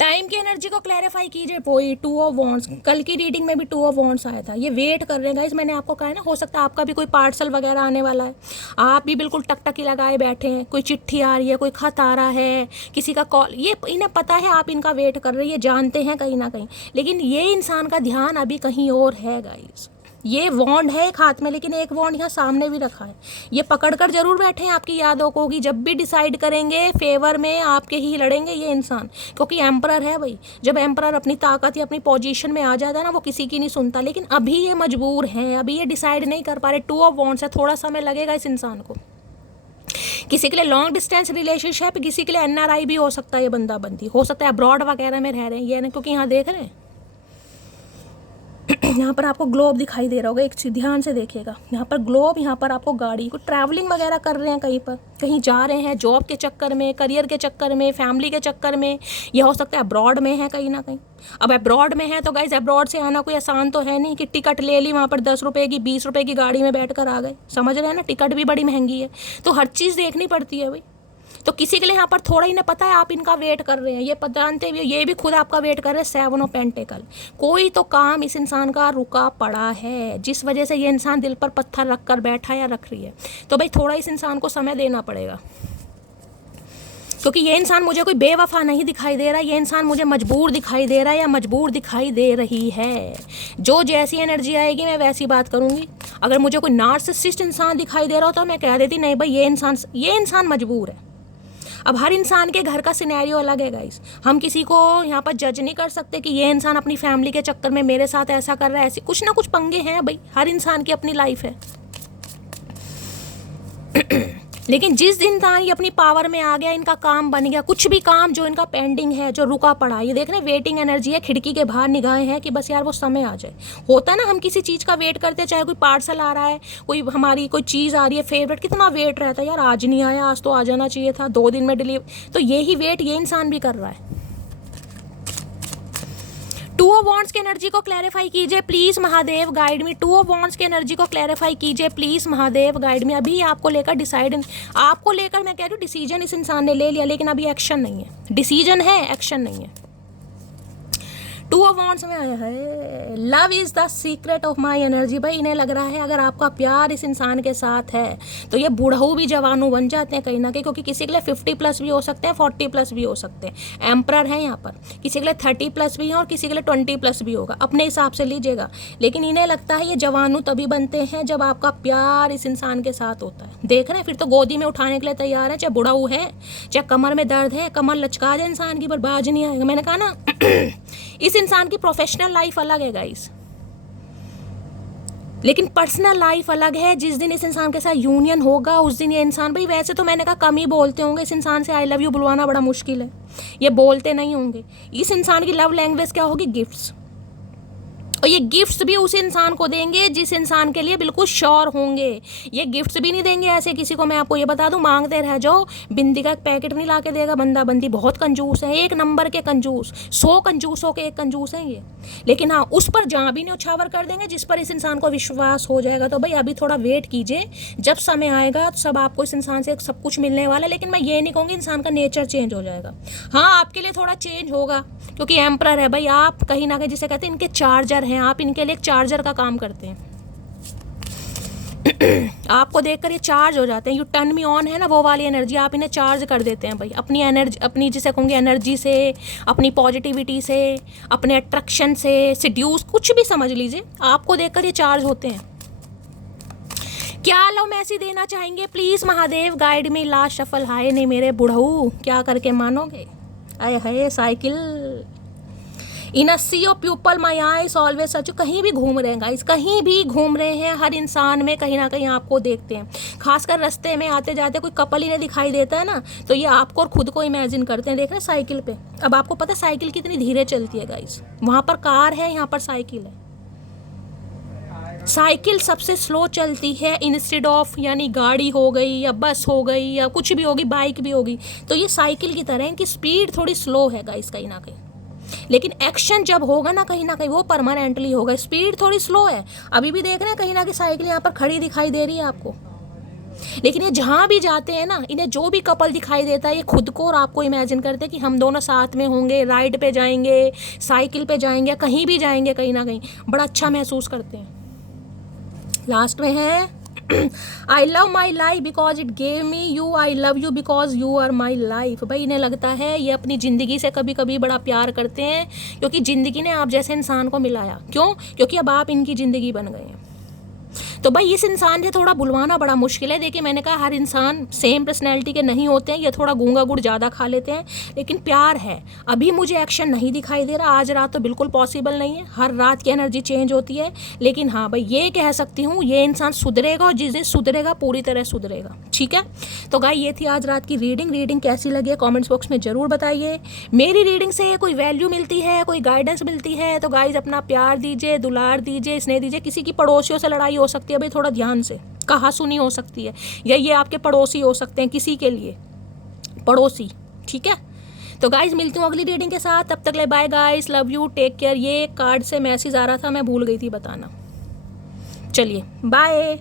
Time की एनर्जी को क्लैरिफाई कीजिए। वही 2 ऑफ वॉन्ड्स, कल की रीडिंग में भी 2 ऑफ वॉन्ड्स आया था। ये वेट कर रहे हैं गाइस, मैंने आपको कहा है ना, हो सकता है आपका भी कोई पार्सल वगैरह आने वाला है, आप भी बिल्कुल टकटकी लगाए बैठे हैं, कोई चिट्ठी आ रही है, कोई खत आ रहा है, किसी का कॉल, ये इन्हें पता है आप इनका वेट कर रहे हैं, ये जानते हैं कहीं ना कहीं, लेकिन ये इंसान का ध्यान अभी कहीं और है गाइस। ये वॉन्ड है एक हाथ में, लेकिन एक वॉन्ड यहाँ सामने भी रखा है, ये पकड़ कर जरूर बैठे हैं आपकी यादों को, कि जब भी डिसाइड करेंगे फेवर में आपके ही लड़ेंगे ये इंसान, क्योंकि एम्परर है भाई। जब एम्परर अपनी ताकत या अपनी पोजीशन में आ जाता है ना, वो किसी की नहीं सुनता, लेकिन अभी ये मजबूर हैं, अभी ये डिसाइड नहीं कर पा रहे। 2 ऑफ वॉन्ड्स है, थोड़ा समय लगेगा इस इंसान को। किसी के लिए लॉन्ग डिस्टेंस रिलेशनशिप, किसी के लिए NRI भी हो सकता है, ये बंदा बंदी हो सकता है अब्रॉड वगैरह में रह रहे हैं ये ना, क्योंकि यहाँ देख रहे हैं यहाँ पर आपको ग्लोब दिखाई दे रहा होगा, एक चीज ध्यान से देखिएगा, यहाँ पर ग्लोब, यहाँ पर आपको गाड़ी, को ट्रैवलिंग वगैरह कर रहे हैं, कहीं पर कहीं जा रहे हैं, जॉब के चक्कर में, करियर के चक्कर में, फैमिली के चक्कर में, यह हो सकता है अब्रॉड में है कहीं ना कहीं। अब अब्रॉड में है तो गाइज, अब्रॉड से आना कोई आसान तो है नहीं कि टिकट ले ली, वहाँ पर 10 रुपये की 20 रुपये की गाड़ी में बैठ कर आ गए, समझ रहे हैं ना, टिकट भी बड़ी महंगी है, तो हर चीज़ देखनी पड़ती है भाई। तो किसी के लिए यहाँ पर थोड़ा इन्हें पता है आप इनका वेट कर रहे हैं, ये जानते हुए ये भी खुद आपका वेट कर रहे हैं। 7 ऑफ पेंटिकल, कोई तो काम इस इंसान का रुका पड़ा है, जिस वजह से ये इंसान दिल पर पत्थर रख कर बैठा या रख रही है। तो भाई थोड़ा इस इंसान को समय देना पड़ेगा, क्योंकि ये इंसान मुझे कोई बेवफा नहीं दिखाई दे रहा, ये इंसान मुझे मजबूर दिखाई दे रहा है या मजबूर दिखाई दे रही है। जो जैसी एनर्जी आएगी मैं वैसी बात करूँगी। अगर मुझे कोई नार्सिसिस्ट इंसान दिखाई दे रहा हो तो मैं कह देती नहीं भाई, ये इंसान मजबूर है। अब हर इंसान के घर का सिनेरियो अलग है गाइस, हम किसी को यहाँ पर जज नहीं कर सकते कि ये इंसान अपनी फैमिली के चक्कर में मेरे साथ ऐसा कर रहा है, ऐसे कुछ ना कुछ पंगे हैं भाई, हर इंसान की अपनी लाइफ है। लेकिन जिस दिन इंसान ये अपनी पावर में आ गया, इनका काम बन गया, कुछ भी काम जो इनका पेंडिंग है, जो रुका पड़ा, ये देख रहे हैं वेटिंग एनर्जी है, खिड़की के बाहर निगाहें हैं कि बस यार वो समय आ जाए। होता ना, हम किसी चीज़ का वेट करते हैं, चाहे कोई पार्सल आ रहा है, कोई हमारी कोई चीज़ आ रही है फेवरेट, कितना वेट रहता है यार, आज नहीं आया, आज तो आ जाना चाहिए था, 2 दिन में डिलीवर। तो यही वेट ये इंसान भी कर रहा है। टू ऑफ वॉन्ड्स की एनर्जी को क्लैरिफाई कीजिए please Mahadev, guide me. Two of wands की एनर्जी को क्लैरिफाई कीजिए प्लीज महादेव, गाइड मी। अभी आपको लेकर डिसाइड, आपको लेकर मैं कह रही हूँ डिसीजन इस इंसान ने ले लिया, लेकिन अभी एक्शन नहीं है। डिसीजन है, एक्शन नहीं है। टू ऑफ वॉन्ड्स में आया है love is the secret of my energy. भाई इन्हें लग रहा है अगर आपका प्यार इस इंसान के साथ है तो ये बूढ़ऊ भी जवानों बन जाते हैं कहीं ना कहीं, क्योंकि किसी के लिए 50+ भी हो सकते हैं, 40+ भी हो सकते हैं। एम्परर है यहाँ पर, किसी के लिए 30+ भी है और किसी के लिए 20+ भी होगा, अपने हिसाब से लीजिएगा। लेकिन इन्हें लगता है ये जवानों तभी बनते हैं जब आपका प्यार इस इंसान के साथ होता है। देख रहे हैं, फिर तो गोदी में उठाने के लिए तैयार है, चाहे बूढ़ऊ है, चाहे कमर में दर्द है, कमर लचका दे इंसान की, पर बाज नहीं आएगा। मैंने कहा ना इस इंसान की प्रोफेशनल लाइफ अलग है गाइस, लेकिन पर्सनल लाइफ अलग है। जिस दिन इस इंसान के साथ यूनियन होगा उस दिन ये इंसान, भाई वैसे तो मैंने कहा कम ही बोलते होंगे, इस इंसान से आई लव यू बुलवाना बड़ा मुश्किल है, ये बोलते नहीं होंगे। इस इंसान की लव लैंग्वेज क्या होगी? गिफ्ट्स। और ये गिफ्ट्स भी उस इंसान को देंगे जिस इंसान के लिए बिल्कुल श्योर होंगे। ये गिफ्ट्स भी नहीं देंगे ऐसे किसी को, मैं आपको ये बता दूं, मांगते रह जाओ, बिंदी का पैकेट नहीं ला के देगा बंदा। बंदी बहुत कंजूस है, एक नंबर के कंजूस, 100 कंजूसों के एक कंजूस हैं ये। लेकिन हाँ, उस पर जहाँ भी न्यौछावर कर देंगे जिस पर इस इंसान को विश्वास हो जाएगा। तो भाई अभी थोड़ा वेट कीजिए, जब समय आएगा तो सब आपको इस इंसान से सब कुछ मिलने वाला है। लेकिन मैं ये नहीं कहूँगी इंसान का नेचर चेंज हो जाएगा। हाँ, आपके लिए थोड़ा चेंज होगा, क्योंकि एम्परर है भाई, आप कहीं ना कहीं जिसे कहते हैं इनके चार्जर हैं, आप इनके लिए एक चार्जर का काम करते हैं। आपको देखकर ये चार्ज हो जाते हैं। यू टर्न मी ऑन है ना, वो वाली एनर्जी, आप इन्हें चार्ज कर देते हैं भाई, अपनी एनर्जी, अपनी जिसे कहूँगी एनर्जी से, अपनी पॉजिटिविटी से, अपने अट्रैक्शन से, सिड्यूस, कुछ भी समझ लीजिए, आपको देखकर ये चार्ज होते हैं। क्या लव मैसेज देना चाहेंगे please Mahadev, guide me. Last shuffle. हाय नहीं मेरे बुढ़ऊ, क्या करके मानोगे? आए हाय साइकिल। In a sea of people my eyes always सच। कहीं भी घूम रहे हैं गाइस, कहीं भी घूम रहे हैं, हर इंसान में कहीं ना कहीं आपको देखते हैं। खासकर रास्ते में आते जाते कोई कपल इन्हें दिखाई देता है ना, तो ये आपको और खुद को इमेजिन करते हैं। देख रहे हैं साइकिल पे। अब आपको पता है साइकिल कितनी धीरे चलती है गाइस, वहाँ पर कार है, यहाँ पर साइकिल है। साइकिल सबसे स्लो चलती है इंस्टेड ऑफ, यानी गाड़ी हो गई या बस हो गई या कुछ भी होगी, बाइक भी होगी, तो ये साइकिल की तरह है, इनकी स्पीड थोड़ी स्लो है गाइस कहीं ना कहीं। लेकिन एक्शन जब होगा ना कहीं ना कहीं वो परमानेंटली होगा। स्पीड थोड़ी स्लो है, अभी भी देख रहे हैं कहीं ना कहीं साइकिल यहाँ पर खड़ी दिखाई दे रही है आपको। लेकिन ये जहाँ भी जाते हैं ना, इन्हें जो भी कपल दिखाई देता है, ये खुद को और आपको इमेजिन करते हैं कि हम दोनों साथ में होंगे, राइड पे जाएंगे, साइकिल पे जाएंगे, कहीं भी जाएंगे, कहीं ना कहीं बड़ा अच्छा महसूस करते हैं। लास्ट में है I love my life because it gave me you, I love you because you are my life. भाई इन्हें लगता है ये अपनी ज़िंदगी से कभी कभी बड़ा प्यार करते हैं, क्योंकि ज़िंदगी ने आप जैसे इंसान को मिलाया। क्यों? क्योंकि अब आप इनकी ज़िंदगी बन गए हैं। तो भाई इस इंसान से थोड़ा बुलवाना बड़ा मुश्किल है। देखिए मैंने कहा हर इंसान सेम पर्सनैलिटी के नहीं होते हैं, ये थोड़ा गूंगा गुड़ ज़्यादा खा लेते हैं, लेकिन प्यार है। अभी मुझे एक्शन नहीं दिखाई दे रहा, आज रात तो बिल्कुल पॉसिबल नहीं है, हर रात की एनर्जी चेंज होती है। लेकिन हाँ भाई ये कह सकती हूँ, ये इंसान सुधरेगा और जिस दिन सुधरेगा पूरी तरह सुधरेगा। ठीक है, तो गाइस ये थी आज रात की रीडिंग कैसी लगी है कमेंट्स बॉक्स में ज़रूर बताइए। मेरी रीडिंग से कोई वैल्यू मिलती है, कोई गाइडेंस मिलती है तो गाइस अपना प्यार दीजिए, दुलार दीजिए, स्नेह दीजिए। किसी की पड़ोसियों से लड़ाई हो सकती है भाई, थोड़ा ध्यान से, कहा सुनी हो सकती है, या ये आपके पड़ोसी हो सकते हैं किसी के लिए पड़ोसी। ठीक है, तो गाइस मिलती हूँ अगली रीडिंग के साथ, तब तक ले bye guys, love you, take care. ये कार्ड से मैसेज आ रहा था, मैं भूल गई थी बताना। चलिए बाय।